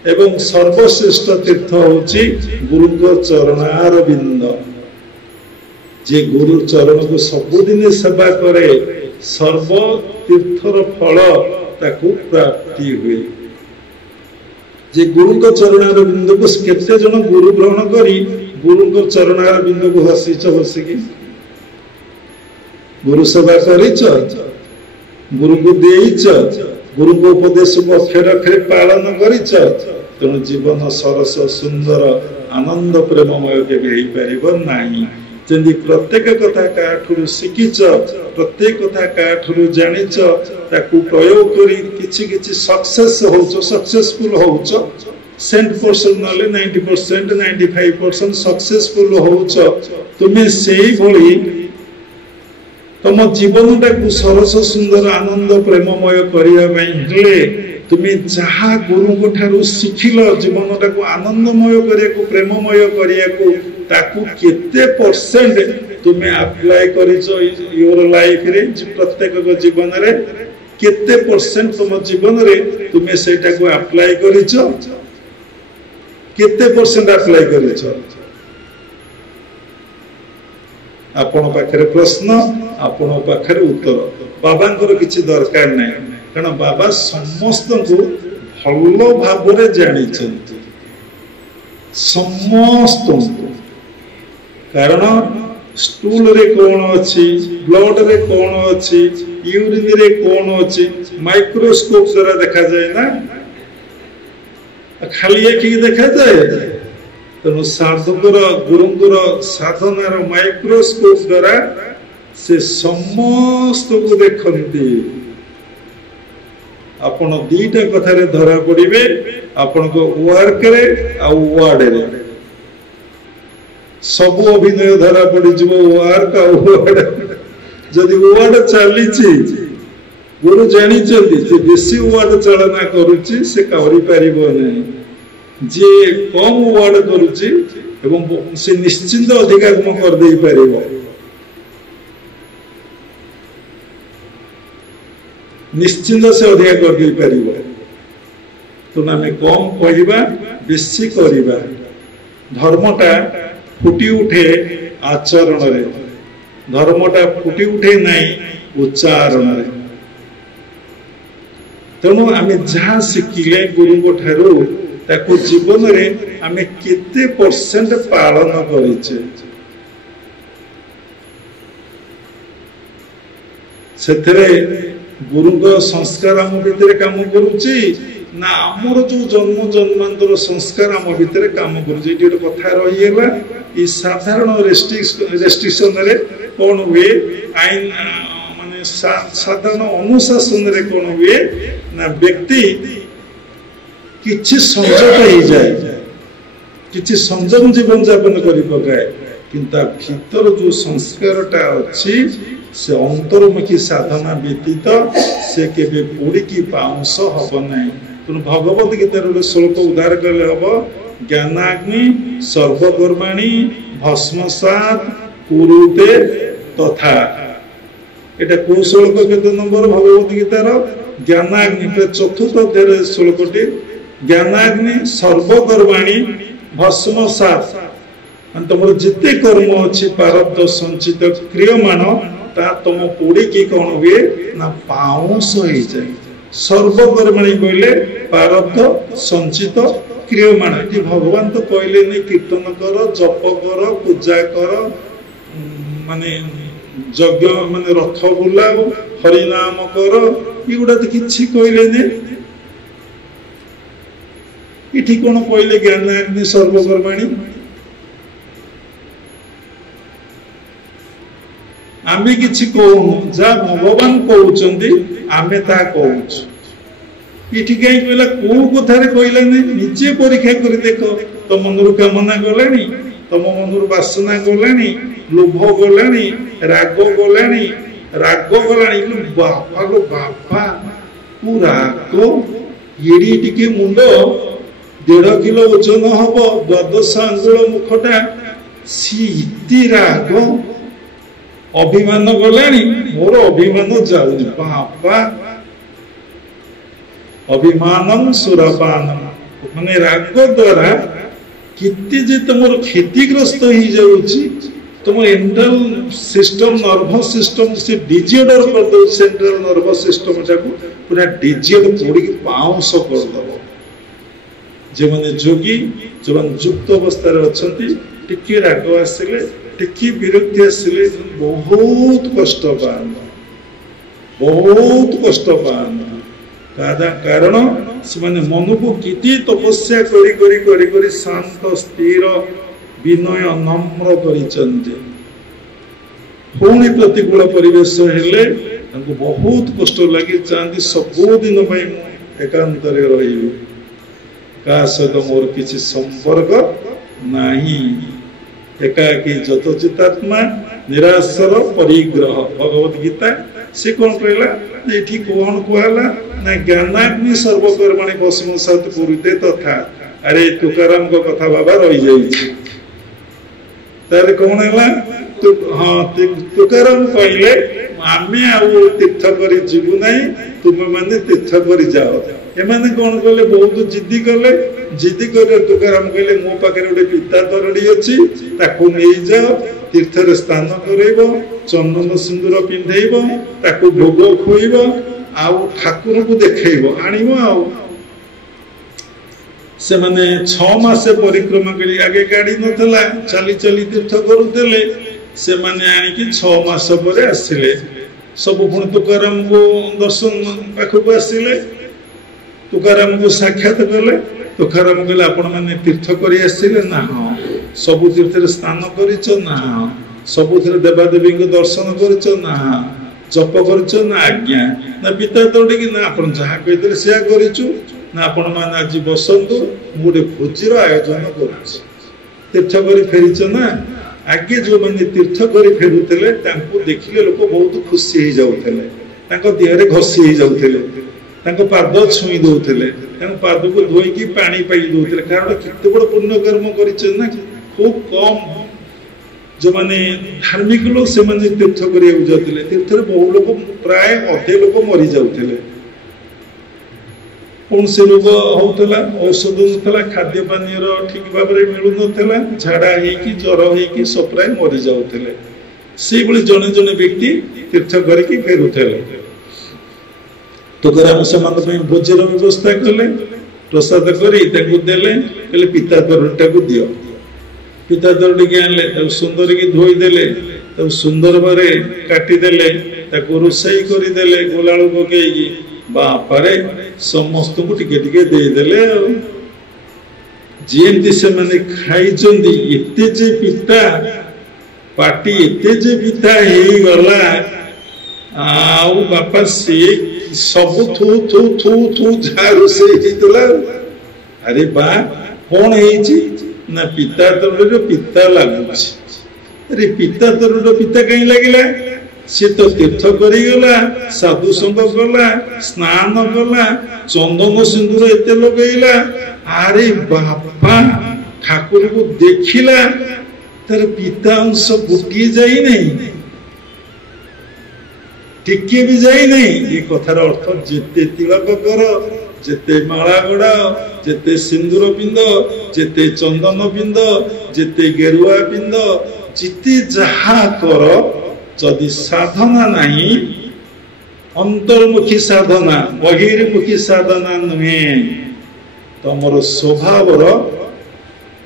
एवं सर्वश्रेष्ठ तीर्थ होची गुरु चरणारविंद जे गुरु चरण को सबुदिन सेवा करे सर्व तीर्थर फल ताकू प्राप्ति हुए जे गुरु को चरणारविंद को केते जन गुरु ग्रहण करी गुरु को चरणारविंद को हसीच हसिकी गुरु सेवा करिच गुरु को देइच गुरु को उपदेश को अक्षर अक्षर पालन करिच तेणु जीवन सरस सुंदर आनंद प्रेममय के पारिब नाही जदि प्रत्येक कथा काठुरु शिखिच प्रत्येक कथा काठुरु जानिच ताकू प्रयोग करी किछि किछि सक्सेस होउछ सक्सेसफुल होउछ 100% नले 90% 95% सक्सेसफुल होउछ तुमे सेही भली तम जीवन टाकू सरस सुंदर आनंद प्रेममय करिया पई हेले तुमे जहा गुरु को ठारू शिखिल जीवन टाकू आनंदमय करिया को प्रेममय करिया को ताकू केते परसेंट तुमे अप्लाई करिसो योर लाइफ रे प्रत्येक को जीवन रे केते परसेंट तुम जीवन रे तुमे सेटा को अप्लाई करिसो केते परसेंट अप्लाई करिसो आपण पाखरे प्रश्न आपण पाखरे उत्तर बाबांकर किछि दरकार नै कारण बाबा समस्त को भलो भाबरे जानि छथि समस्त कारण स्टूल रे कोन अछि ब्लड रे कोन अछि यूरिन रे कोन अछि माइक्रोस्कोप द्वारा देखा जाए ना खाली एक ही देखा जाए तेणु साधुकर गुरुंकर साधनार माइक्रोस्कोप द्वारा से समस्त को देखती आपण दीटा कथा धरा पड़े आपण को वर्क रे आ वर्ड रे सब अभिनय धरा पड़ वर्क आ वर्ड जदि वर्ड चली गुरु जानी बेसी वर्ड चलना करुच्ची से करी पार नहीं जे कम वर्ड करुच्ची एवं से निश्चिंत अधिक कर दे पार निश्चिंत से अधिक कर दे पार तो आम कम कहवा बेसी करवा धर्मटा फुटी उठे आचरण रे धर्मटा फुटी उठे नहीं उच्चारण। तेणु आम जहाँ शिखिले गुरु ठारू ताकू जीवन रे आमे केते परसेंट पालन करिचे सेथरे गुरु को संस्कार आम भितर काम करुची ना आमर जो जन्म जन्मांतर संस्कार आम भितर काम करुची। ये कथा रहीगला ये साधारण रेस्ट्रिक्शन रे कौन हुए आईन माने साधारण अनुशासन रे कौन हुए ना व्यक्ति किछि संयत हो जाए किछि संयम जीवन यापन करि पकाए किंतु भीतर जो संस्कारटा अच्छी से अंतर्मुखी साधना व्यतीत से केबे पोड़ी की पाउंस हब नहीं। तेणु भगवत गीतार गोटे श्लोक उद्धार कले हम ज्ञानाग्नि सर्वकर्माणि भस्मसात् कुरुते तथा। एटा को श्लोक केते नंबर भगवत गीतार ज्ञानाग्नि चतुर्थ अध्याय श्लोकटी ज्ञानाग्नि सर्वकर्माणि भस्मसात् तुम जिते कर्म अच्छी प्रारब्ध संचित क्रियमाण ता तुम पोड़ी की कौन हुए ना पाउंस हो जाए। सर्वकर्माणि कहले प्रारब्ध संचित क्रियमाण ये भगवान तो कहले नहीं कीर्तन कर जप कर पूजा कर माने यज्ञ माने रथ बुलाओ हरिनाम कर युड़ा तो किसी कहले नहीं। ये कौन कहले ज्ञानाग्नि सर्वकर्माणि आमे किछि कहूनु जा भगवान कहउचंदी आमे ता कहउछु। इठी कहीं कहला को कथारे कहला नहीं निजे परीक्षा कर देखो तो मनरु कामना गलानी तम मनरु वासना गलानी लोभ गलानी राग गलानी बापा लो बापा पूरा तो येडी टिके मुंड 1.5 किलो ओजन हबो 12 आंगुल मुखटा सी इति राग अभिमान गलानी मोर अभिमान जाऊनी बापा अभिमान सुरपान माने राग द्वारा कितने जे तुम क्षतिग्रस्त हो जाउची तुम एंट्रल सिस्टम नर्वस सिस्टम से डिजियोडर कर दो सेंट्रल नर्वस सिस्टम जाको पूरा डिजियोड पोड़ी पाउंस कर दबो। जे माने जोगी जो युक्त अवस्था रे अछंती टिके राग आसिले टिकी विरक्ति आसिले बहुत कष्ट पान कारण से मन को किती तपस्या करी शांत स्थिर विनय नम्र पुणी प्रतिकूल परिवेश हेले बहुत कष्ट लगी चाहती सबुदिन एकांत रही का सहित मोर किसी संपर्क नहीं एकाकी जतचितात्मा निराशर परिग्रह भगवत गीता से कौन कहला ये कौन कहला ना ज्ञानाग्नि सर्वकर्माणि भस्मसात् कुरुते तथा। अरे तुकाराम को कथा बाबा रही जाइए तारे कौन है तु हाँ तुकाराम कहले आमे आउ तीर्थ करी जीवु नहीं तुम माने तीर्थ करी जाओ। एमाने कौन कहले बहुत जिद्दी कले जिद्दी कर तुकाराम कहले मो पाखे गोटे पिता तरड़ी अच्छी ताकू नहीं जाओ तीर्थ रे स्नान करइबो चंदन सिंदूर पिंधइबो ताकू भोग खुइबो आउ ठाकुर को देखइबो आनिबो आउ से माने 6 मास परिक्रमा करी आगे गाड़ी नथला चली चली तीर्थ करूतेले से माने आनी कि 6 मास परे आसिले सब पुण तुकाराम को दर्शन पाखक आसिले तुकाराम को साक्षात कले तुकाराम कहले आपण माने तीर्थ करी आसिले ना हाँ सबु तीर्थ रे स्नान करिच ना सबुथिरे देवादेवी को दर्शन करिच ना जप करिच ना आज्ञा ना पिता तोड़ी कि ना आपण जहाँ कहते से करिचु ना आपण माने आज बसंतु गोटे भोजीर आयोजन करुच तीर्थ करी फेरीच ना आगे जो मैंने तीर्थ करी फेरुले देखिले लोक बहुत खुशी हो जाते देहरे घसी हो जाते पाद छुई दौले पाद को धोईकी पानी पाई दौले कारण केते बड़ पुण्य कर्म कर खूब कम जो माने धार्मिक लोग से माने तीर्थ करिया जाते तीर्थ बहु लोग प्राय अधे लोग मरी जाते कौन से रोग होता औषध ना खाद्य पानी ठीक भाव में मिलू ना झाड़ा हो ज्वर हो सब प्राय मरी जाते ସେଇଭଳି ଜଣେ ଜଣେ ବ୍ୟକ୍ତି ତୀର୍ଥ କରିକି ଫେରୁଥିଲେ। ତୁକାରାମ ସେମାନଙ୍କ ପାଇଁ ଭୋଜିର ବ୍ୟବସ୍ଥା କଲେ, ପ୍ରସାଦ କରି ତାଙ୍କୁ ଦେଲେ, କହିଲେ ପିତା ତରୁଟାକୁ ଦିଅ। ପିତା ତରୁଟିକି ଆଣିଲେ, ତାକୁ ସୁନ୍ଦର କି ଧୋଇଦେଲେ, ତାକୁ ସୁନ୍ଦର ଭାବରେ କାଟିଦେଲେ, ତାକୁ ରୋଷେଇ କରିଦେଲେ ଗୋଲାଳୁ ପକେଇକି। ବାପାରେ ସମସ୍ତଙ୍କୁ ଟିକେ ଟିକେ ଦେଇଦେଲେ। ଆଉ ଯେମିତି ସେମାନେ ଖାଇଛନ୍ତି, ଏତେ ଯେ ପିତା, ପାଟି ଏତେ ଯେ ପିତା ହେଇଗଲା, ଆଉ ବାପା ସିଏ ସବୁ ଥୁ ଥୁ ଥୁ ଥୁ ଯାହା ରୋଷେଇ ହେଇଥିଲା। ଆରେ ବା, କଣ ହେଇଛି ନା ପିତା ତରୁର ପିତା ଲାଗୁଛି। ଆରେ ପିତା ତରୁର ପିତା କାହିଁ ଲାଗିଲା? ସେ ତ ତୀର୍ଥ କରିଗଲା, ସାଧୁ ସଙ୍ଗ କଲା, ସ୍ନାନ କଲା, ଚନ୍ଦନ ସିନ୍ଦୁର ଏତେ ଲଗେଇଲା। ଆରେ ବାପା, ଠାକୁରକୁ ଦେଖିଲା, ତାର ପିତା ଅଂଶ ଗୋଟିଏ ଯାଇନାହିଁ, ଟିକେ ବି ଯାଇନାହିଁ। ଏ କଥାର ଅର୍ଥ ଯେତେ ତିଳକ କର, ଯେତେ ମାଳା ଗଡାଅ, ଯେତେ ସିନ୍ଦୁର ପିନ୍ଧ, ଯେତେ ଚନ୍ଦନ ପିନ୍ଧ, ଯେତେ ଗେରୁଆ ପିନ୍ଧ, ଯେତେ ଯାହା କର, ଯଦି ସାଧନା ନାହିଁ, ଅନ୍ତର୍ମୁଖୀ ସାଧନା, ବହିର୍ମୁଖୀ ସାଧନା ନୁହେଁ, ତମର ସ୍ୱଭାବର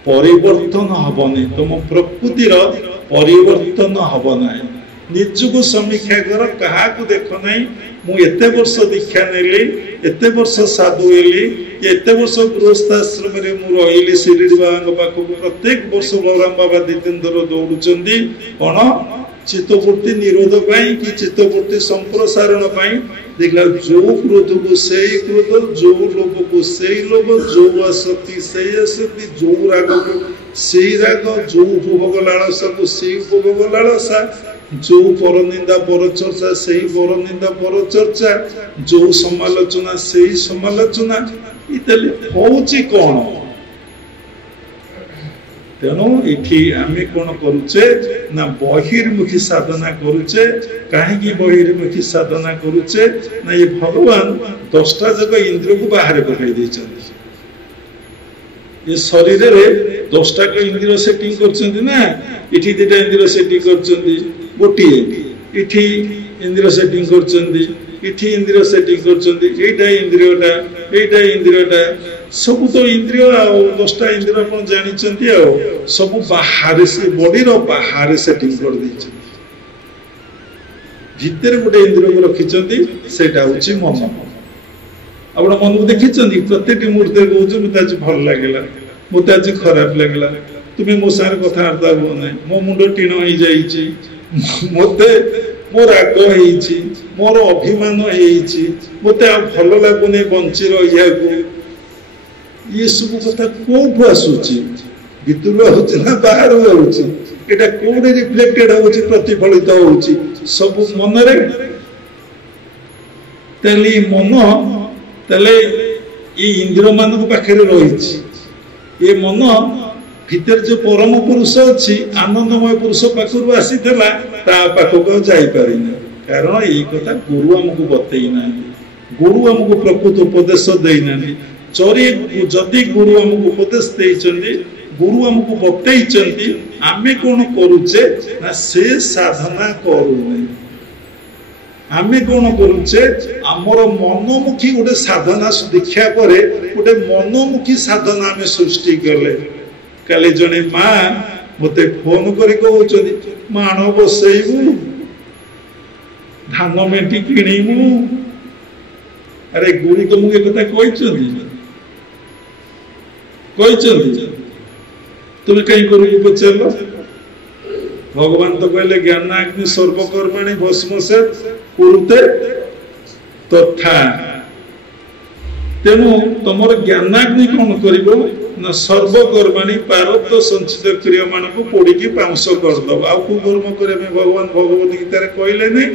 ପରିବର୍ତ୍ତନ ହବନି, ତମ ପ୍ରକୃତିର ପରିବର୍ତ୍ତନ ହବ ନାହିଁ। ନିଜକୁ ସମୀକ୍ଷା କର, କାହାକୁ ଦେଖ ନାହିଁ। ମୁଁ ଏତେ ବର୍ଷ ଦୀକ୍ଷା ନେଲି, ଏତେ ବର୍ଷ ସାଧୁ ହେଲି, ଏତେ ବର୍ଷ ଗୃହସ୍ଥାଶ୍ରମରେ ମୁଁ ରହିଲି ଶିରିଡି ବାବାଙ୍କ ପାଖକୁ। ପ୍ରତ୍ୟେକ ବର୍ଷ ବଳରାମ ବାବା 2-3 ଥର ଦୌଡୁଛନ୍ତି। କଣ? ଚିତ୍ତବୃତ୍ତି ନିରୋଧ ପାଇଁ କି ଚିତ୍ତବୃତ୍ତି ସମ୍ପ୍ରସାରଣ ପାଇଁ। ଦେଖିଲା ଯୋଉ କ୍ରୋଧକୁ ସେଇ କ୍ରୋଧ, ଯୋଉ ଲୋଭକୁ ସେଇ ଲୋଭ, ଯୋଉ ଆସକ୍ତି ସେଇ ଆସକ୍ତି, ଯୋଉ ରାଗକୁ ସେଇ ରାଗ, ଯୋଉ ଉପଭୋଗ ଲାଳସାକୁ ସେଇ ଉପଭୋଗ ଲାଳସା, ଯୋଉ ପରନିନ୍ଦା ପରଚର୍ଚ୍ଚା ସେଇ ପରନିନ୍ଦା ପରଚର୍ଚ୍ଚା, ଯୋଉ ସମାଲୋଚନା ସେଇ ସମାଲୋଚନା। ଇତାଲି ହଉଛି କଣ? ତେଣୁ ଏଠି ଆମେ କଣ କରୁଛେ ନା ବହିର୍ମୁଖୀ ସାଧନା କରୁଛେ। କାହିଁକି ବହିର୍ମୁଖୀ ସାଧନା କରୁଛେ ନା ଏ ଭଗବାନ 10ଟା ଯାକ ଇନ୍ଦ୍ରିୟକୁ ବାହାରେ ପକାଇ ଦେଇଛନ୍ତି। ଏ ଶରୀରରେ 10ଟା ଇନ୍ଦ୍ରିୟ ସେଟିଂ କରିଛନ୍ତି ନା। ଏଠି 2ଟା ଇନ୍ଦ୍ରିୟ ସେଟିଂ କରିଛନ୍ତି, ଗୋଟିଏ ଏଠି ଇନ୍ଦ୍ରିୟ ସେଟିଂ କରିଛନ୍ତି, ଏଠି ଇନ୍ଦ୍ରିୟ ସେଟିଂ କରିଛନ୍ତି, ଏଇଟା ଇନ୍ଦ୍ରିୟଟା, ଏଇଟା ଇନ୍ଦ୍ରିୟଟା, ସବୁ ତ ଇନ୍ଦ୍ରିୟ। ଆଉ 10ଟା ଇନ୍ଦ୍ରିୟ ଆପଣ ଜାଣିଛନ୍ତି, ଆଉ ସବୁ ବାହାରେ, ସେ ବଡିର ବାହାରେ ସେଟିଂ କରିଦେଇଛନ୍ତି। ଭିତରେ ଗୋଟେ ଇନ୍ଦ୍ରିୟକୁ ରଖିଛନ୍ତି, ସେଇଟା ହଉଛି ମନ। ଆପଣ ମନକୁ ଦେଖିଛନ୍ତି? ପ୍ରତ୍ୟେକଟି ମୁହୂର୍ତ୍ତରେ କହୁଛୁ ମତେ ଆଜି ଭଲ ଲାଗିଲା, ମତେ ଆଜି ଖରାପ ଲାଗିଲା, ତୁମେ ମୋ ସାଙ୍ଗରେ କଥାବାର୍ତ୍ତା ହୁଅ ନାହିଁ, ମୋ ମୁଣ୍ଡ ଟିଣ ହେଇଯାଇଛି, ମତେ ମୋ ରାଗ ହେଇଛି, ମୋର ଅଭିମାନ ହେଇଛି, ମତେ ଆଉ ଭଲ ଲାଗୁନି ବଞ୍ଚି ରହିବାକୁ। ये सब कथा कोठु आसुची? ভিতরু হচ্ছে না বাহারু হচ্ছে? এটা কোনে রিফ্লেক্টেড হচ্ছে, প্রতিফলিত হচ্ছে সব মনরে। তাহলে মন, তাহলে এই ইন্দ্রিয় মানক পাখে রয়েছে। এ মন ভিতরে যে পরম পুরুষ অছি, আনন্দময় পুরুষ পাখরু আসিଥିଲା, তা পাখক যাইপারি না। কারণ এই কথা গুরু আমাকে বতেই না, গুরু আমাকে প্রকৃত উপদেশ দেই না। যদি গুরু আমাকে উপদেশ ଦେଇଛନ୍ତି, গুরু আমাকে বতেইଛନ୍ତି, ଆମେ কোন କରୁଛେ না সে সাধনা କରୁନେ। ଆମେ কোন କରୁଛେ, ଆମର ମନମୁଖୀ ଗୋଟେ ସାଧନା ଦେଖିବା ପରେ ଗୋଟେ ମନମୁଖୀ ସାଧନା ଆମେ ସୃଷ୍ଟି କଲେ। କାଲି ଜଣେ ମା ମତେ ଫୋନ କରି କହୁଛନ୍ତି, ମାଣ ବସେଇବୁ, ଧାନ ମେଣ୍ଟି କିଣିବୁ। ଆରେ ଗୁରୁ ତମକୁ ଏ କଥା କହିଛନ୍ତି? କହିଛନ୍ତି? তুমি কাই করবি পচারল? ভগবান তো কইলে জ্ঞানাগ্নি সর্বকর্মাণি ভস্মসাৎ কুরুতে তথা। তেণু তোমার জ্ঞানাগ্নি কোন করিব না সর্বকর্মাণি পারব্ধ সঞ্চিত ক্রিয়া মানকু পোড়িকি পাউঁশ করদব। আউ কো কর্ম করিবে ভগবান ভগবত গীতারে কইলে নাই?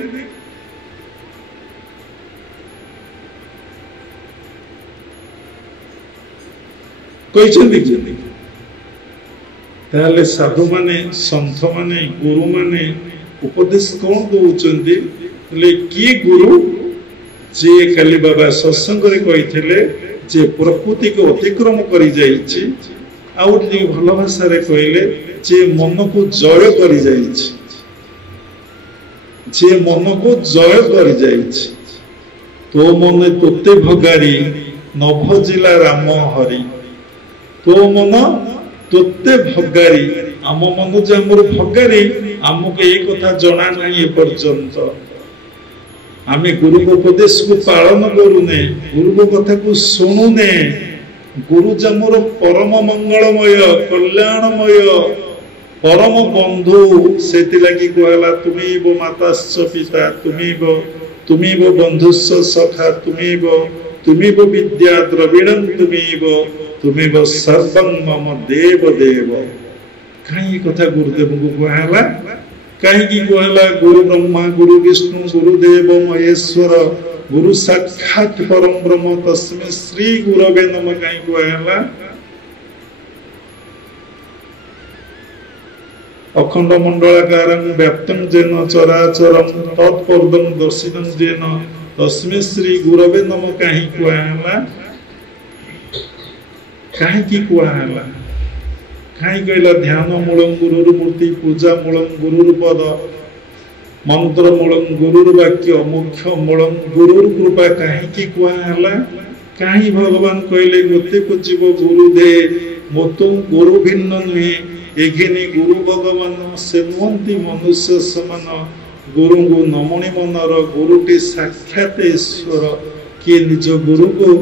কইছেন কি? তাহলে সাধু মানে, সন্থ মানে, গুরু মানে উপদেশ কোন দৌଛନ୍ତି? কিଏ গুরু? যে কালি বাবা সৎসঙ্গরে কইଥିଲେ, যে প্রকৃতিকে অতিক্রম করে যাইছি, আউ ভাল ভাষারে কইলে যে মনকু জয় করে যাইছি। जे मन को जय कर जाइछि तो मन तोते भगारी न भजिला राम हरि तो मन तोते भगारी आम मन जे आमर भगारी आमको ये कथा जना नहीं पर्यंत आम गुरु उपदेश को पालन करूने गुरु कथा को शुणुने गुरु जमर परम मंगलमय कल्याणमय परम बंधु से लगी कहला तुम्हें माताश्च पिता तुम्हें बंधुस्व सखा तुम्हें विद्या द्रविणम तुम्हें सर्वं मम देव देव कहीं कथा गुरुदेव को कहला कहीं कहला गुरु ब्रह्मा गुरु विष्णु गुरुदेव महेश्वर गुरु साक्षात परम ब्रह्म तस्मै श्री गुरवे नमः कहीं कहला अखंड मंडलाकारं व्याप्तं जेन चराचरं तत्पदं दर्शितं जेन तस्मै श्री गुरवे नमः कहीं कहला कहीं की कहला कहीं कहला ध्यान मूलम गुरुर मूर्ति पूजा मूलम गुरुर पद मंत्र मूलम गुरुर वाक्य मुख्य मूलम गुरुर कृपा कहीं की कहला कहीं भगवान कहले मते को जीव गुरु दे मतो गुरु भिन्न नुहे एघिनी गुरु भगवान सेवंती मनुष्य समान गुरु को नमणि मनर गुरुटी साक्षात ईश्वर किए निज गुरु को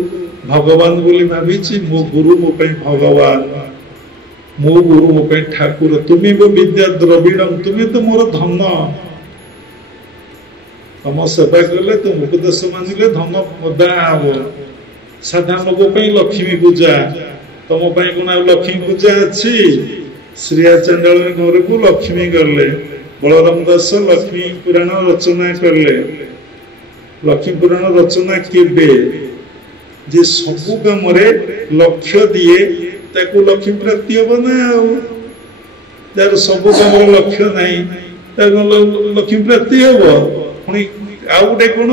भगवान बोली भावी मो गुरु मो भगवान मो गुरु मो ठाकुर तुम्हें वो विद्या द्रविणम तुम्हें तो मोर धन तुम सेवा कले तुम उपदेश मानिले धन मदा हम साधारण लोक लक्ष्मी पूजा तुम कौन लक्ष्मी पूजा अच्छी श्रिया चंडाल घर को लक्ष्मी गले बलराम दास लक्ष्मी पुराण रचना करले लक्ष्मी पुराण रचना केबे जे सबु काम लक्ष्य दिए ताको लक्ष्मी प्राप्ति हम ना सबु काम लक्ष्य नहीं लक्ष्मी प्राप्ति हम पुणी आउ गोटे कौन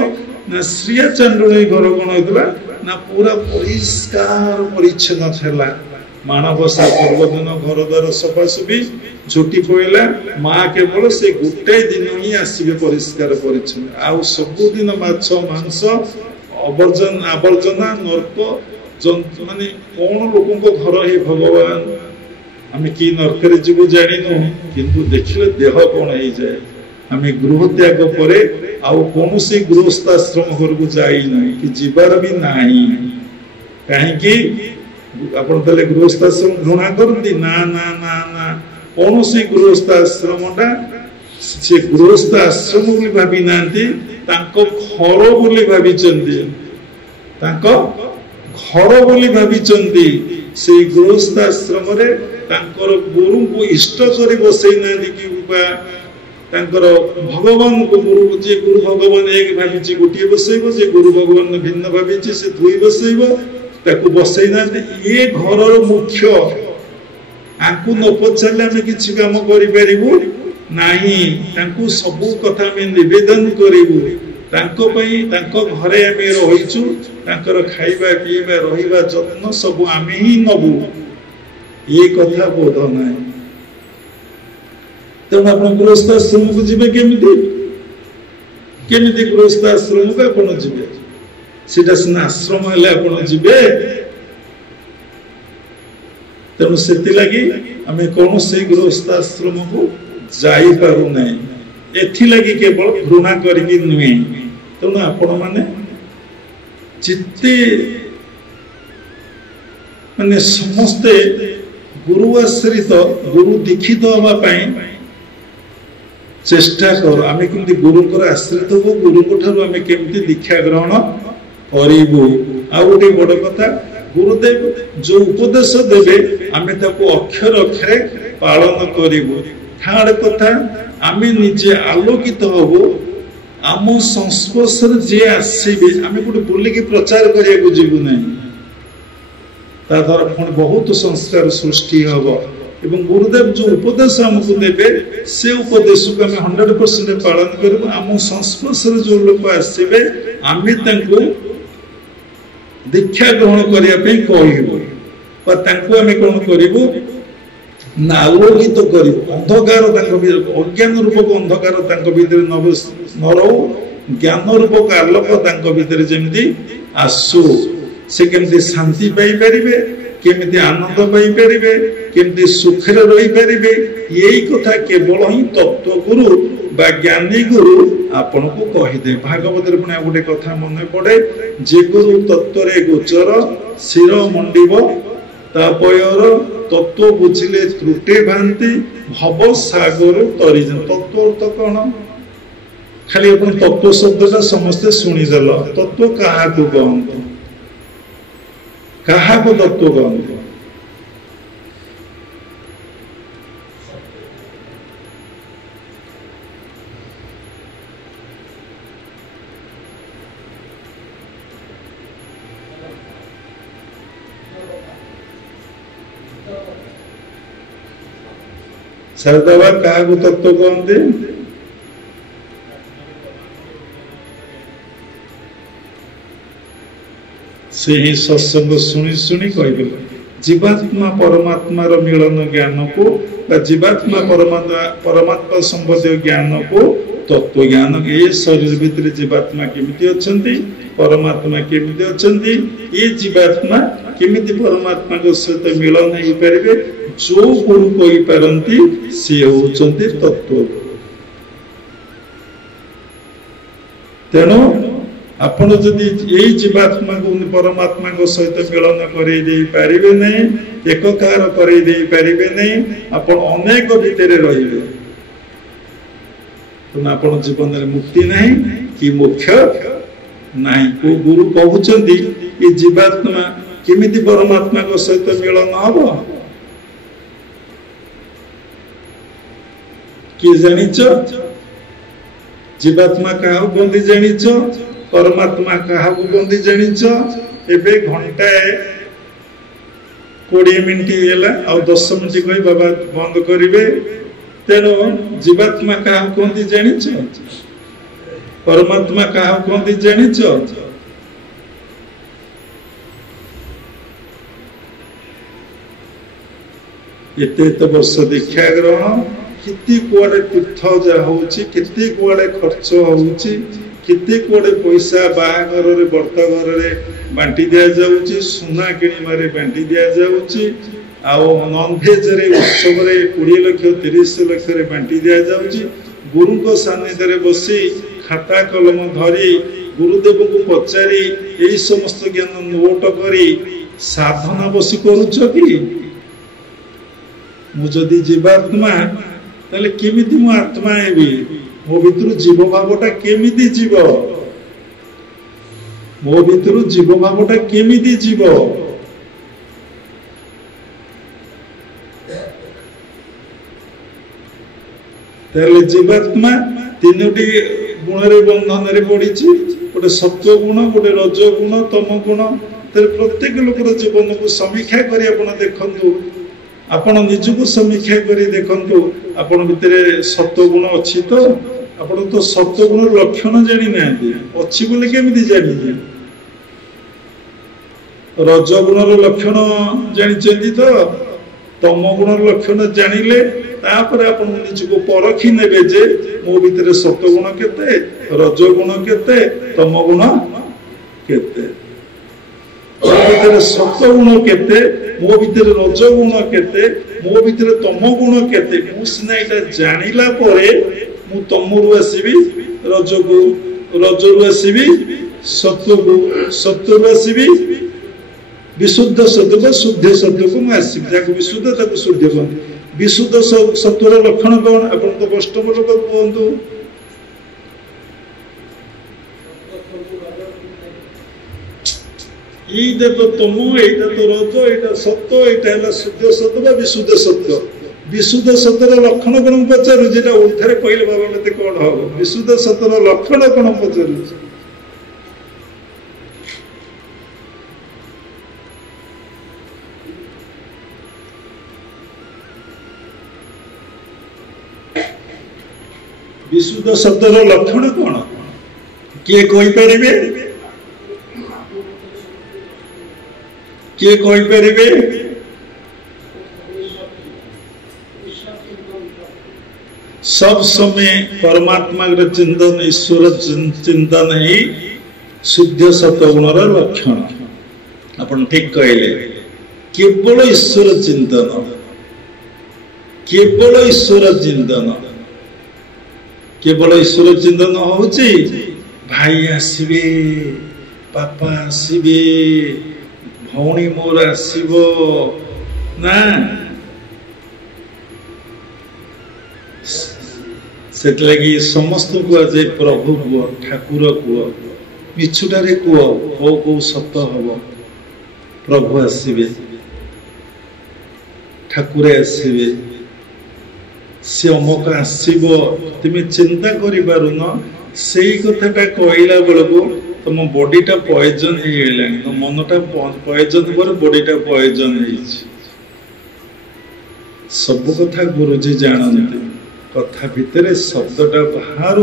ना श्रिया चांडुणी घर कौन होता ना पूरा परिष्कार परिच्छन्न था माणबसा पर्व दिन घर द्वार सफासफी छुट्टी पड़ा माँ केवल से गोटे दिन ही आसवे परिष्कार परिच्छन्न आउ सबुदिन माछ मांस आवर्जना नर्क माने कौन लोक घर हे भगवान आम कि नर्क जीव जानू किंतु देखिले देह कौन हो जाए आम गृह त्याग पर आउ कौन से गृहस्थाश्रम घर को जाइना कि जीवार भी नहीं कहीं आप गृहस्थाश्रम घृणा करती ना ना ना ना कौन से गृहस्थाश्रमटा से गृहस्थाश्रम बोली भावी ना घर बोली भावी घर बोली भावी से गृहस्थाश्रम गुरु को इष्ट कर बसई ना भगवान को गुरु जे गुरु भगवान एक भावी गोटे बसैब जे गुरु भगवान भिन्न भावी से दुई बसैब ताको बसई ना ये घर मुख्य आंकु न पचारे आम कि कम करूँ सबू कथा निवेदन करूँ घरे आम रहीचु खाइबा पीवा रहिबा जत्न सब आम ही नबू ये कथा बोध ना तेणु आप गृहस्थाश्रम को जी केमी गृहस्थाश्रम को आप जी सीटा सीना आश्रम है आप जी तेणु से आम कौन से गृहस्थाश्रम को जापना एथि केवल घृणा करके नुहे तेणु आपण मैंने जिते माने समस्ते गुरु आश्रित गुरु दीक्षित होगापाई चेष्टा कर आम केमती गुरुंकर आश्रित हो गुरु आम केमती दीक्षा ग्रहण करूँ आ गोटे बड़ कथा गुरुदेव जो उपदेश देवे आम अक्षर अक्षरे पालन करूँ थार्ड कथा आम निजे आलोकित हबू आम संस्पर्श जी आसवे आम गोटे बुलिकी प्रचार करने जीवु ना द्वारा पुणी बहुत संस्कार सृष्टि हम एवं गुरुदेव जो उपदेश आमको देवे से उपदेश को आम 100% पालन करूँ आम संस्पर्श जो लोग आसवे आम दीक्षा ग्रहण करने कहूँ आम कौन करूँ ନା ଆଲୋକିତ କରି ଅନ୍ଧକାର ଅଜ୍ଞାନ ରୂପକ ଅନ୍ଧକାର ତାଙ୍କ ଭିତରେ ନ ରହୁ, ଜ୍ଞାନ ରୂପକ ଆଲୋକ ତାଙ୍କ ଭିତରେ ଯେମିତି ଆସୁ। ସେ କେମିତି ଶାନ୍ତି ପାଇପାରିବେ, କେମିତି ଆନନ୍ଦ ପାଇପାରିବେ, କେମିତି ସୁଖରେ ରହିପାରିବେ, ଏଇ କଥା କେବଳ ହିଁ ତତ୍ତ୍ୱଗୁରୁ ବା ଜ୍ଞାନୀ ଗୁରୁ ଆପଣଙ୍କୁ କହିଦେ। ଭାଗବତରେ ପୁଣି ଆଉ ଗୋଟେ କଥା ମନେ ପଡେ, ଯେ ଗୁରୁ ତତ୍ତ୍ୱରେ ଗୋଚର ଶିର ମଣ୍ଡିବ ତାପୟର ତତ୍ତ୍ୱ ବୁଝିଲେ ତ୍ରୁଟି ଭ୍ରାନ୍ତି ଭବ ସାଗର ତରିଯାନ। ତତ୍ତ୍ୱ ଅର୍ଥ କଣ? ଖାଲି ଆପଣ ତତ୍ତ୍ୱ ଶବ୍ଦଟା ସମସ୍ତେ ଶୁଣିଦେଲ। ତତ୍ତ୍ୱ କାହାକୁ କହନ୍ତି? କାହାକୁ ତତ୍ତ୍ୱ କହନ୍ତି? ଶାରଦାବା କାହାକୁ ତତ୍ତ୍ୱ କହନ୍ତି? ସେହି ସତ୍ସଙ୍ଗ ଶୁଣି ଶୁଣି କହିବେ ଜୀବାତ୍ମା ପରମାତ୍ମାର ମିଳନ ଜ୍ଞାନକୁ ବା ଜୀବାତ୍ମା ପରମାତ୍ମା ସମ୍ବନ୍ଧୀୟ ଜ୍ଞାନକୁ ତତ୍ତ୍ୱ ଜ୍ଞାନ। ଏ ଶରୀର ଭିତରେ ଜୀବାତ୍ମା କେମିତି ଅଛନ୍ତି, ପରମାତ୍ମା କେମିତି ଅଛନ୍ତି, ଏ ଜୀବାତ୍ମା କେମିତି ପରମାତ୍ମାଙ୍କ ସହିତ ମିଳନ ହେଇପାରିବେ, ଯୋଉ ଗୁରୁ କହିପାରନ୍ତି ସେ ହଉଛନ୍ତି ତତ୍ତ୍ୱ। ତେଣୁ ଆପଣ ଯଦି ଏଇ ଜୀବାତ୍ମାକୁ ପରମାତ୍ମାଙ୍କ ସହିତ ମିଳନ କରେଇ ଦେଇ ପାରିବେ ନାହିଁ, ଏକକାର କରେଇ ଦେଇ ପାରିବେ ନାହିଁ, ଆପଣ ଅନେକ ଭିତରେ ରହିବେ। ଆପଣ ଜୀବନରେ ମୁକ୍ତି ନାହିଁ କି ମୋକ୍ଷ ନାହିଁ। କୋଉ ଗୁରୁ କହୁଛନ୍ତି ଏ ଜୀବାତ୍ମା କେମିତି ପରମାତ୍ମାଙ୍କ ସହିତ ମିଳନ ହବ? କିଏ ଜାଣିଛ? ଜୀବାତ୍ମା କାହାକୁ କୁହନ୍ତି ଜାଣିଛ? ପରମାତ୍ମା କାହାକୁ କୁହନ୍ତି ଜାଣିଛ? ଏବେ ଘଣ୍ଟାଏ 20 ମିନିଟ୍ ହେଲା, ଆଉ 10 ମିନିଟ୍ କହି ବାବା ବନ୍ଦ କରିବେ। ତେଣୁ ଜୀବାତ୍ମା କାହାକୁ କୁହନ୍ତି ଜାଣିଛ? ପରମାତ୍ମା କାହାକୁ କୁହନ୍ତି ଜାଣିଛ? ଏତେ ବର୍ଷ ଦୀକ୍ଷା ଗ୍ରହଣ, କେତେ କୁଆଡେ ତୀର୍ଥ ଯା ହଉଛି, କେତେ କୁଆଡେ ଖର୍ଚ୍ଚ ହଉଛି, କେତେ କୁଆଡେ ପଇସା ବାହାଘରରେ ବ୍ରତଘରରେ ବାଣ୍ଟି ଦିଆଯାଉଛି, ସୁନା କିଣିବାରେ ବାଣ୍ଟି ଦିଆଯାଉଛି, ଆଉ ନନଭେଜରେ ଉତ୍ସବରେ 20 ଲକ୍ଷ 30 ଲକ୍ଷରେ ବାଣ୍ଟି ଦିଆଯାଉଛି। ଗୁରୁଙ୍କ ସାନ୍ନିଧ୍ୟରେ ବସି ଖାତା କଲମ ଧରି ଗୁରୁଦେବଙ୍କୁ ପଚାରି ଏଇ ସମସ୍ତ ଜ୍ଞାନ ନୋଟ କରି ସାଧନା ବସି କରୁଛ କି? ମୁଁ ଯଦି ଜୀବାତ୍ମା ତାହେଲେ କେମିତି ମୁଁ ଆତ୍ମା ହେବି? ମୋ ଭିତରୁ ଜୀବ ଭାବଟା କେମିତି ଯିବ? ମୋ ଭିତରୁ ଜୀବ ଭାବଟା କେମିତି ଯିବ? ତାହେଲେ ଜୀବାତ୍ମା 3ଟି ଗୁଣରେ ବନ୍ଧନରେ ପଡିଛି। ଗୋଟେ ସତ୍ୱ ଗୁଣ, ଗୋଟେ ରଜ ଗୁଣ, ତମ ଗୁଣ। ତାହେଲେ ପ୍ରତ୍ୟେକ ଲୋକର ଜୀବନକୁ ସମୀକ୍ଷା କରି ଆପଣ ଦେଖନ୍ତୁ, ଆପଣ ନିଜକୁ ସମୀକ୍ଷା କରି ଦେଖନ୍ତୁ, ଆପଣ ଭିତରେ ସତ୍ୱ ଗୁଣ ଅଛି ତ? ଆପଣ ତ ସତ୍ୱ ଗୁଣର ଲକ୍ଷଣ ଜାଣିନାହାନ୍ତି, ଅଛି ବୋଲି କେମିତି ଜାଣିବେ? ରଜ ଗୁଣର ଲକ୍ଷଣ ଜାଣିଛନ୍ତି ତ? ତମ ଗୁଣର ଲକ୍ଷଣ ଜାଣିଲେ ତାପରେ ଆପଣ ନିଜକୁ ପରଖି ନେବେ ଯେ ମୋ ଭିତରେ ସତ୍ୱ ଗୁଣ କେତେ, ରଜ ଗୁଣ କେତେ, ତମ ଗୁଣ କେତେ। ମୋ ଭିତରେ ସତ୍ୱ ଗୁଣ କେତେ, ମୋ ଭିତରେ ରଜ ଗୁଣ କେତେ, ମୋ ଭିତରେ ତମ ଗୁଣ କେତେ। ମୁଁ ସିନା ଏଇଟା ଜାଣିଲା ପରେ ମୁଁ ତମରୁ ଆସିବି ରଜକୁ, ରଜରୁ ଆସିବି ସତ୍ୱକୁ, ସତ୍ୱରୁ ଆସିବି ବିଶୁଦ୍ଧ ସତ୍ୱ, ଶୁଦ୍ଧ ସତ୍ୱକୁ ମୁଁ ଆସିବି। ଯାହାକୁ ବିଶୁଦ୍ଧ ତାକୁ ଶୁଦ୍ଧ କୁହନ୍ତି। ବିଶୁଦ୍ଧ ସତ୍ୱର ଲକ୍ଷଣ କଣ? ଆପଣ ତ ଅଷ୍ଟମ ଲୋକ କୁହନ୍ତୁ। এইটা তো তম, এইটা তো রজ, এইটা সত্য, এইটা হলো শুদ্ধ সত্য বা বিশুদ্ধ সত্য। বিশুদ্ধ সত্যর লক্ষণ কোন পচারু, যেটা উদ্ধারে কইলে বাবা মতে কোন হবে? বিশুদ্ধ সত্যর লক্ষণ কোন পচারু? বিশুদ্ধ সত্যর লক্ষণ কোন? কিଏ କହିପାରିବେ? କିଏ କହିପାରିବେ? सब समय परमात्मा चिंतन ईश्वर चिंतन ही शुद्ध सत्वगुणर लक्षण। अपन ठीक कहले केवल ईश्वर चिंतन, केवल ईश्वर चिंतन, केवल ईश्वर चिंतन होची भाई आसबे, बापा आसबे, भौणी मोर आसबो ना, से समस्त को आज प्रभु कुह, ठाकुर कुह, मिछुटारे कुह कौ कौ सत हम, प्रभु आसबे, ठाकुर आसबे, से अमुक आसब, तुम चिंता करि पारुन, से कथाटा कहला बेलू तुम बॉडीटा पॉइजन हो गला, तो मनटा पॉइजन पर बॉडीटा पॉइजन हो। सब कथा गुरुजी जानते, कथा भितर शब्दटा बाहर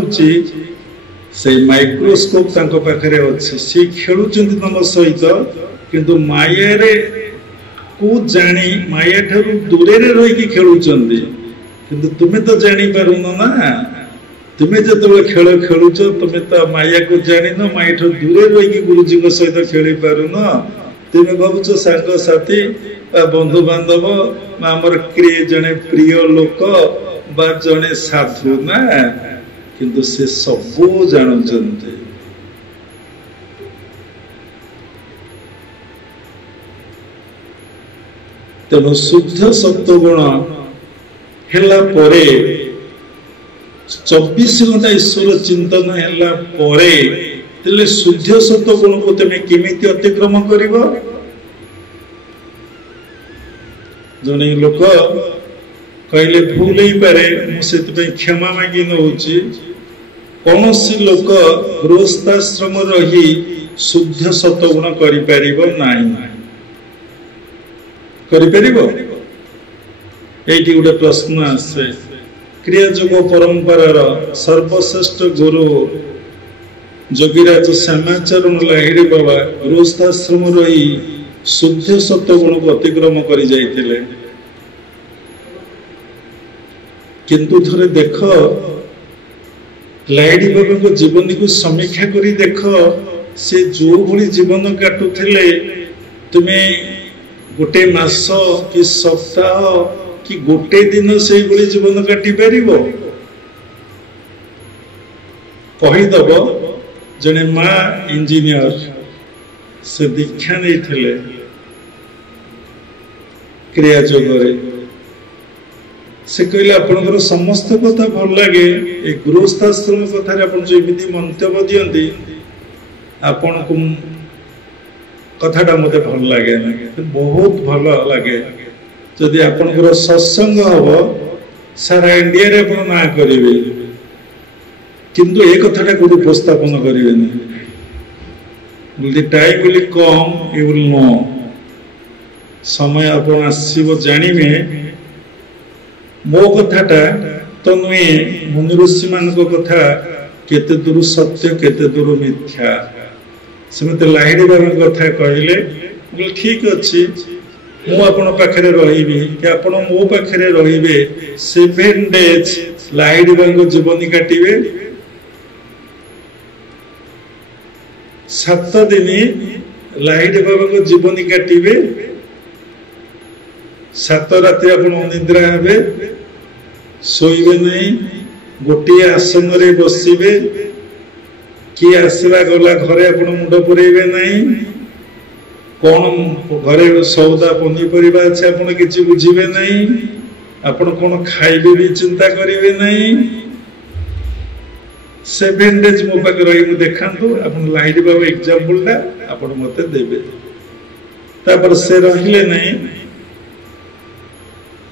से माइक्रोस्कोप तांको पाखरे अच्छे, सी खेलुचंती तुम सहित, किंतु माया रे को जानी माया ठारू दूरे रे रही खेलुचंती, किंतु तुम्हें तो जानी पारुन ना, तुम्हें जो खेल खेलुच तुम्हें तो माया को जानी न, माया ठारू दूरे रही गुरुजी सहित खेली पारुन, तुम्हें भावुच सांग साथी बंधु बांधव आमर किए जड़े प्रिय लोक बा जड़े साधु ना, किंतु से सब जानते। तेणु शुद्ध सत्वगुण हेला परे 24 घंटा ईश्वर चिंतन हेला परे तेले शुद्ध सत्वगुण को तुम केमिति अतिक्रम करिवो। जने लोक कहले भूल ही पारे, मुझे क्षमा मागी नौची, कौन सी लोक गृहस्थाश्रम रही शुद्ध सत्वगुण करिपारिबो नाही, करिपारिबो? एटी गोटे प्रश्न आसे। क्रियायोग परंपरार सर्वश्रेष्ठ गुरु जोगीराज श्यामाचरण लाहिड़ी बाबा गृहस्थाश्रम रही शुद्ध सत्वगुण को अतिक्रम करि जाइथिले, किंतु थोड़े देख लाइडी बाबा को जीवन को समीक्षा करी देख, से जो भली जीवन काटुथिले तुम्हें गोटे मास कि सप्ताह कि गोटे दिन से भली जीवन काटी पारिबो? कहीदब जने माँ इंजीनियर से दीक्षा नहीं थिले क्रियायोगरे, से कहले आपनकर समस्त कथा भल लगे, ए गृहस्थाश्रम कथा आपन जो एमिति मंतव्य दियंती आपन को कथाटा मते भल लगे ना, बहुत भल लगे। जदि आपनकर सत्संग हबो सारा इंडिया रे आपन ना करिवे, किंतु ए कथाटा कोडी उपस्थापन करिवे नहीं। The time will come, you will know. समय अपन आसीबो जानिबे मो कथाटा तो नुए मुनि ऋषि मान को कथा केते दूर सत्य केते दूर मिथ्या, सेमते लाहिड़ी बाबा कथा कहले बोले ठीक अछि, मु अपन पाखरे रहिबी कि अपन मो पाखरे रहिबे 7 days लाहिड़ी बाबा जीवन काटिबे, 7 दिन लाहिड़ी बाबा को जीवन काटिबे, 7 राति अपन निद्रा हेबे, सोइबे नहीं, गोटे आसन रे बसिबे, कि आसला गला घरे अपन मुंड पुरेबे नहीं, कौन घरे सौदा पनीपरिबा अछि अपन किछि बुझिबे नहीं, अपन कौन खाइबे भी चिंता करिबे नहीं। 7 days मो पाक रही मु देखांतु अपन लाहिड़ी बाबा एग्जांपल टा अपन मते देबे। तापर से रहिले नहीं,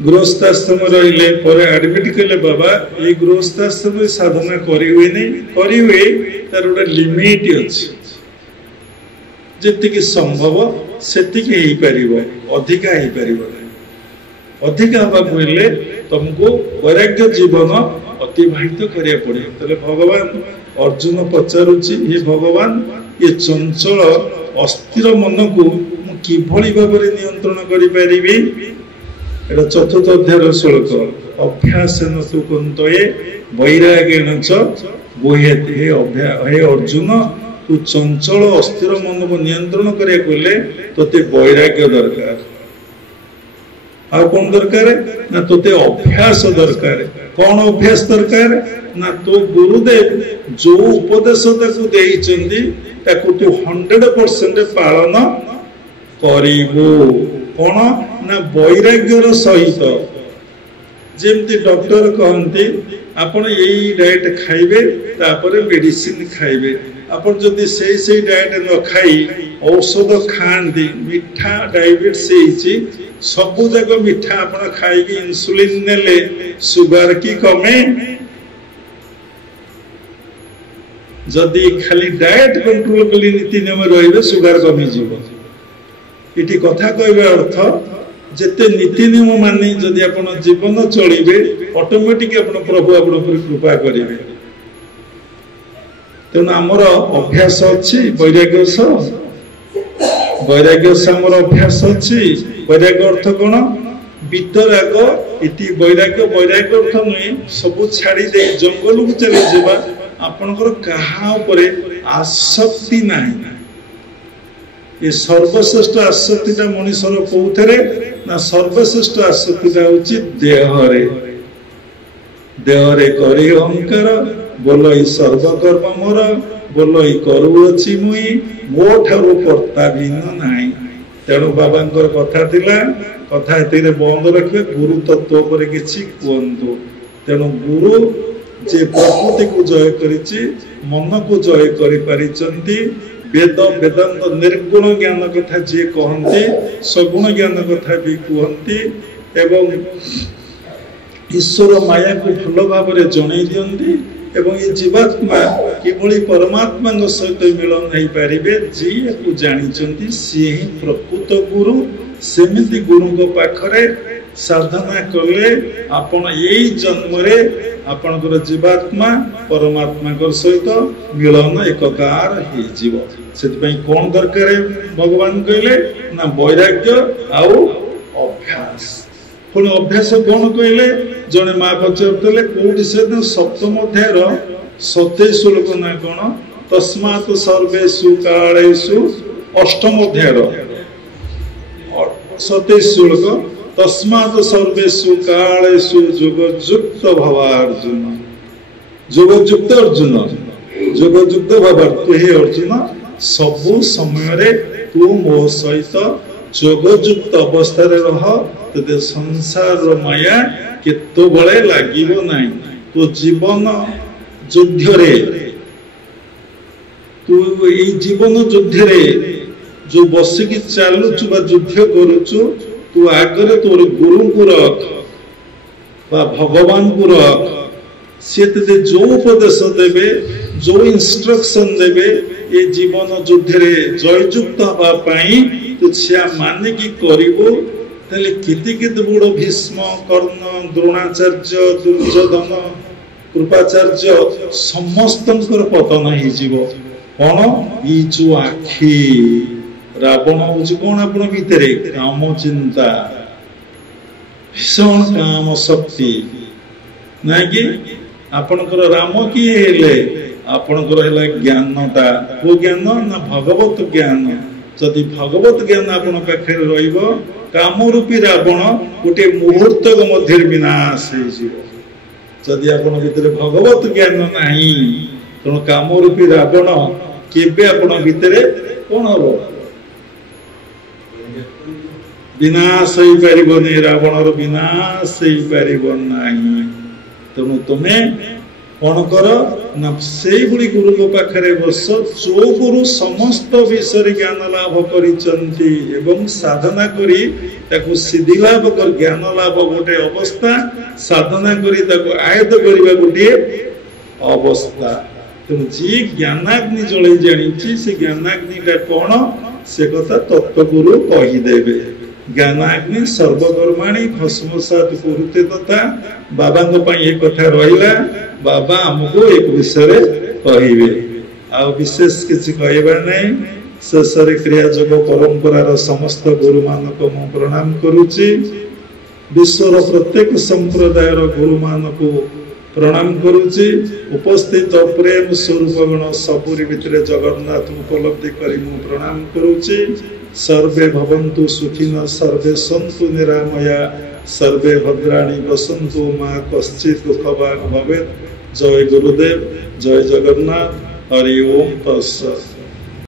गृहस्थाश्रम रहिले परे एडमिट कले बाबा ए गृहस्थाश्रम साधना करिवे नहीं, करिवे तार गोटे लिमिट अछि, जेतिकी संभव सेतिकी हेई परिबो, अधिका हेई परिबो नहीं। अधिका हबा पहिले तुमको वैराग्य जीवन अतिबाहित करिया पड़े। तले भगवान अर्जुन पचारुची, हे भगवान ये चंचल अस्थिर मन को मु किभली भाबरे नियंत्रण करि परिबी? एटा चतुर्थ अध्याय श्लोक। अभ्यासेन तु कुन्तये वैराग्येण च गुह्यते। हे अर्जुन तू चंचल अस्थिर मन को नियंत्रण करे तोते वैराग्य दरकार। आ कौन दरकार ना तोते अभ्यास दरकार। कौन अभ्यास दरकार ना तो गुरुदेव जो उपदेश ताकू देइचंदी ताकू तू 100% पालन करिवो। कौन ना वैराग्यर सहित। जेमती डॉक्टर कहते आपण यही डाइट खाइबे तापर मेडिसिन खाइबे। आपण जदि से डाइट न खाई औषध खाती मिठा डायबिटीज सबू जाक मिठा आपण खाई इंसुलिन नेले सुगर की कमे। जदि खाली डाइट कंट्रोल कली नीति नियम रहिबे सुगर कमी जीवो। इटी कथा कहबे अर्थ जेते नीति नियम मानि जदि आपण जीवन चलिबे ऑटोमेटिक आपण प्रभु आपण पर कृपा करिवे। तेणु आमर अभ्यास अच्छी वैराग्य आमर अभ्यास अच्छी। वैराग्य अर्थ कौन वितराग इति वैराग्य। वैराग्य अर्थ नुहे सबू छाड़ी दे जंगल को चली जावा आपनकर कहा उपरे आसक्ति नाही। ये सर्वश्रेष्ठ आसक्तिटा मनुष्यर कोथरे ना सर्वश्रेष्ठ आसक्तिटा होची देहरे। देहरे करी अहंकार बोलई सर्वकर्म मोर बोलई करुअछि मुई मो ठारू कर्ता भिन्न नाही। तेणु बाबांकर कथा थिला कथा एतिरे बंद रखिबे गुरु तत्व पर किछि कहंतु। तेणु गुरु जे प्रकृति को जय करिछि मन को जय करि पारिचंती। वेद वेदांत निर्गुण ज्ञान कथा जे कहंती सगुण ज्ञान कथा भी कहंती एवं ईश्वर माया को भल भाव में जणई दियंती। एवं ये जीवात्मा किभली परमात्मा सहित मिलन हो पारे जी को जानी सी ही प्रकृत गुरु। सेमिति गुरु को पाखरे साधना कले आपण यही जन्म रे आपनकर जीवात्मा परमात्मा सहित मिलन एककार हो जीव। सेतिपई कोन दरकार भगवान कहले ना वैराग्य आउ अभ्यास। पुणी अभ्यास कौन कहले जड़े माँ पचारे कौटी से सप्तम अध्यायर 27 श्लोक ना कौन तस्मात् सर्वेषु कालेषु अष्टम अध्यायर 27 श्लोक तस्मात् सर्वेषु कालेषु योगयुक्त भवार्जुन। योगयुक्त अर्जुन योगयुक्त भवार्जुन हे अर्जुन सबु समय तू मो सहित योगयुक्त अवस्था रह ते संसार माया केतो बळे लागिबो नाही। तो जीवन युद्ध रे तू ये जीवन युद्ध रे जो बसिकी चालुचु बा युद्ध करुचु तू आगरे तोर गुरु को रख बा भगवान को रख। से ते जो उपदेश देबे जो इंस्ट्रक्शन देबे ये जीवन युद्ध रे जययुक्त हवा पाई तू छिया माने की करिवो। ताले किति किति बड़ भीष्म कर्ण द्रोणाचार्य दुर्योधन कृपाचार्य समस्तंकर पतन हो जीव। कौन ये जो आखि रावण हूँ कौन आप भितर काम चिंता भीषण काम शक्ति ना कि आपणकर राम किए हेले आपणकर है ज्ञानटा को ज्ञान ना भगवत ज्ञान। जदि भगवत ज्ञान आपण पाखे रहिबो कामरूपी रावण गोटे मुहूर्त मध्य विनाश जदि आपण भितर भगवत ज्ञान नहीं तेणु कामरूपी रावण केबे आपण भितर कौन हम विनाश हो पारबनी। रावणर विनाश हो पारब नहीं। तेणु तुम्हें कौन कर ना से गुरु को पाखरे बस जो गुरु समस्त विषय ज्ञान लाभ करिचंती एवं साधना करी ताकु सिद्धि लाभ कर ज्ञान लाभ गोटे अवस्था साधना करी ताकु आयत्त करबा गोटे अवस्था। तेणु जी ज्ञानाग्नि जलई जानी से ज्ञानाग्नि का कौन से कथा तत्वगुरु कहीदेवे। ज्ञानाग्नि सर्वकर्माणि भस्मसात कुरुते तथा बाबा ये कथा रहा बाबा आमको एक विषय कहे आ विशेष किसी कहबा नहीं। शेष क्रियायोग परंपरार समस्त गुरु मानक मु प्रणाम करुच्ची। विश्वर प्रत्येक संप्रदाय गुरु मान को प्रणाम करुची। उपस्थित प्रेम स्वरूप गण सबुरी भितर जगन्नाथ उपलब्धि करी मु प्रणाम करुची। सर्वे भवन्तु सुखिनः सर्वे सन्तु निरामया सर्वे भद्राणि पश्यन्तु मा कश्चित् दुःखभाग् भवेत्। जय गुरुदेव, जय जगन्नाथ। हरि ओम तत्सत्।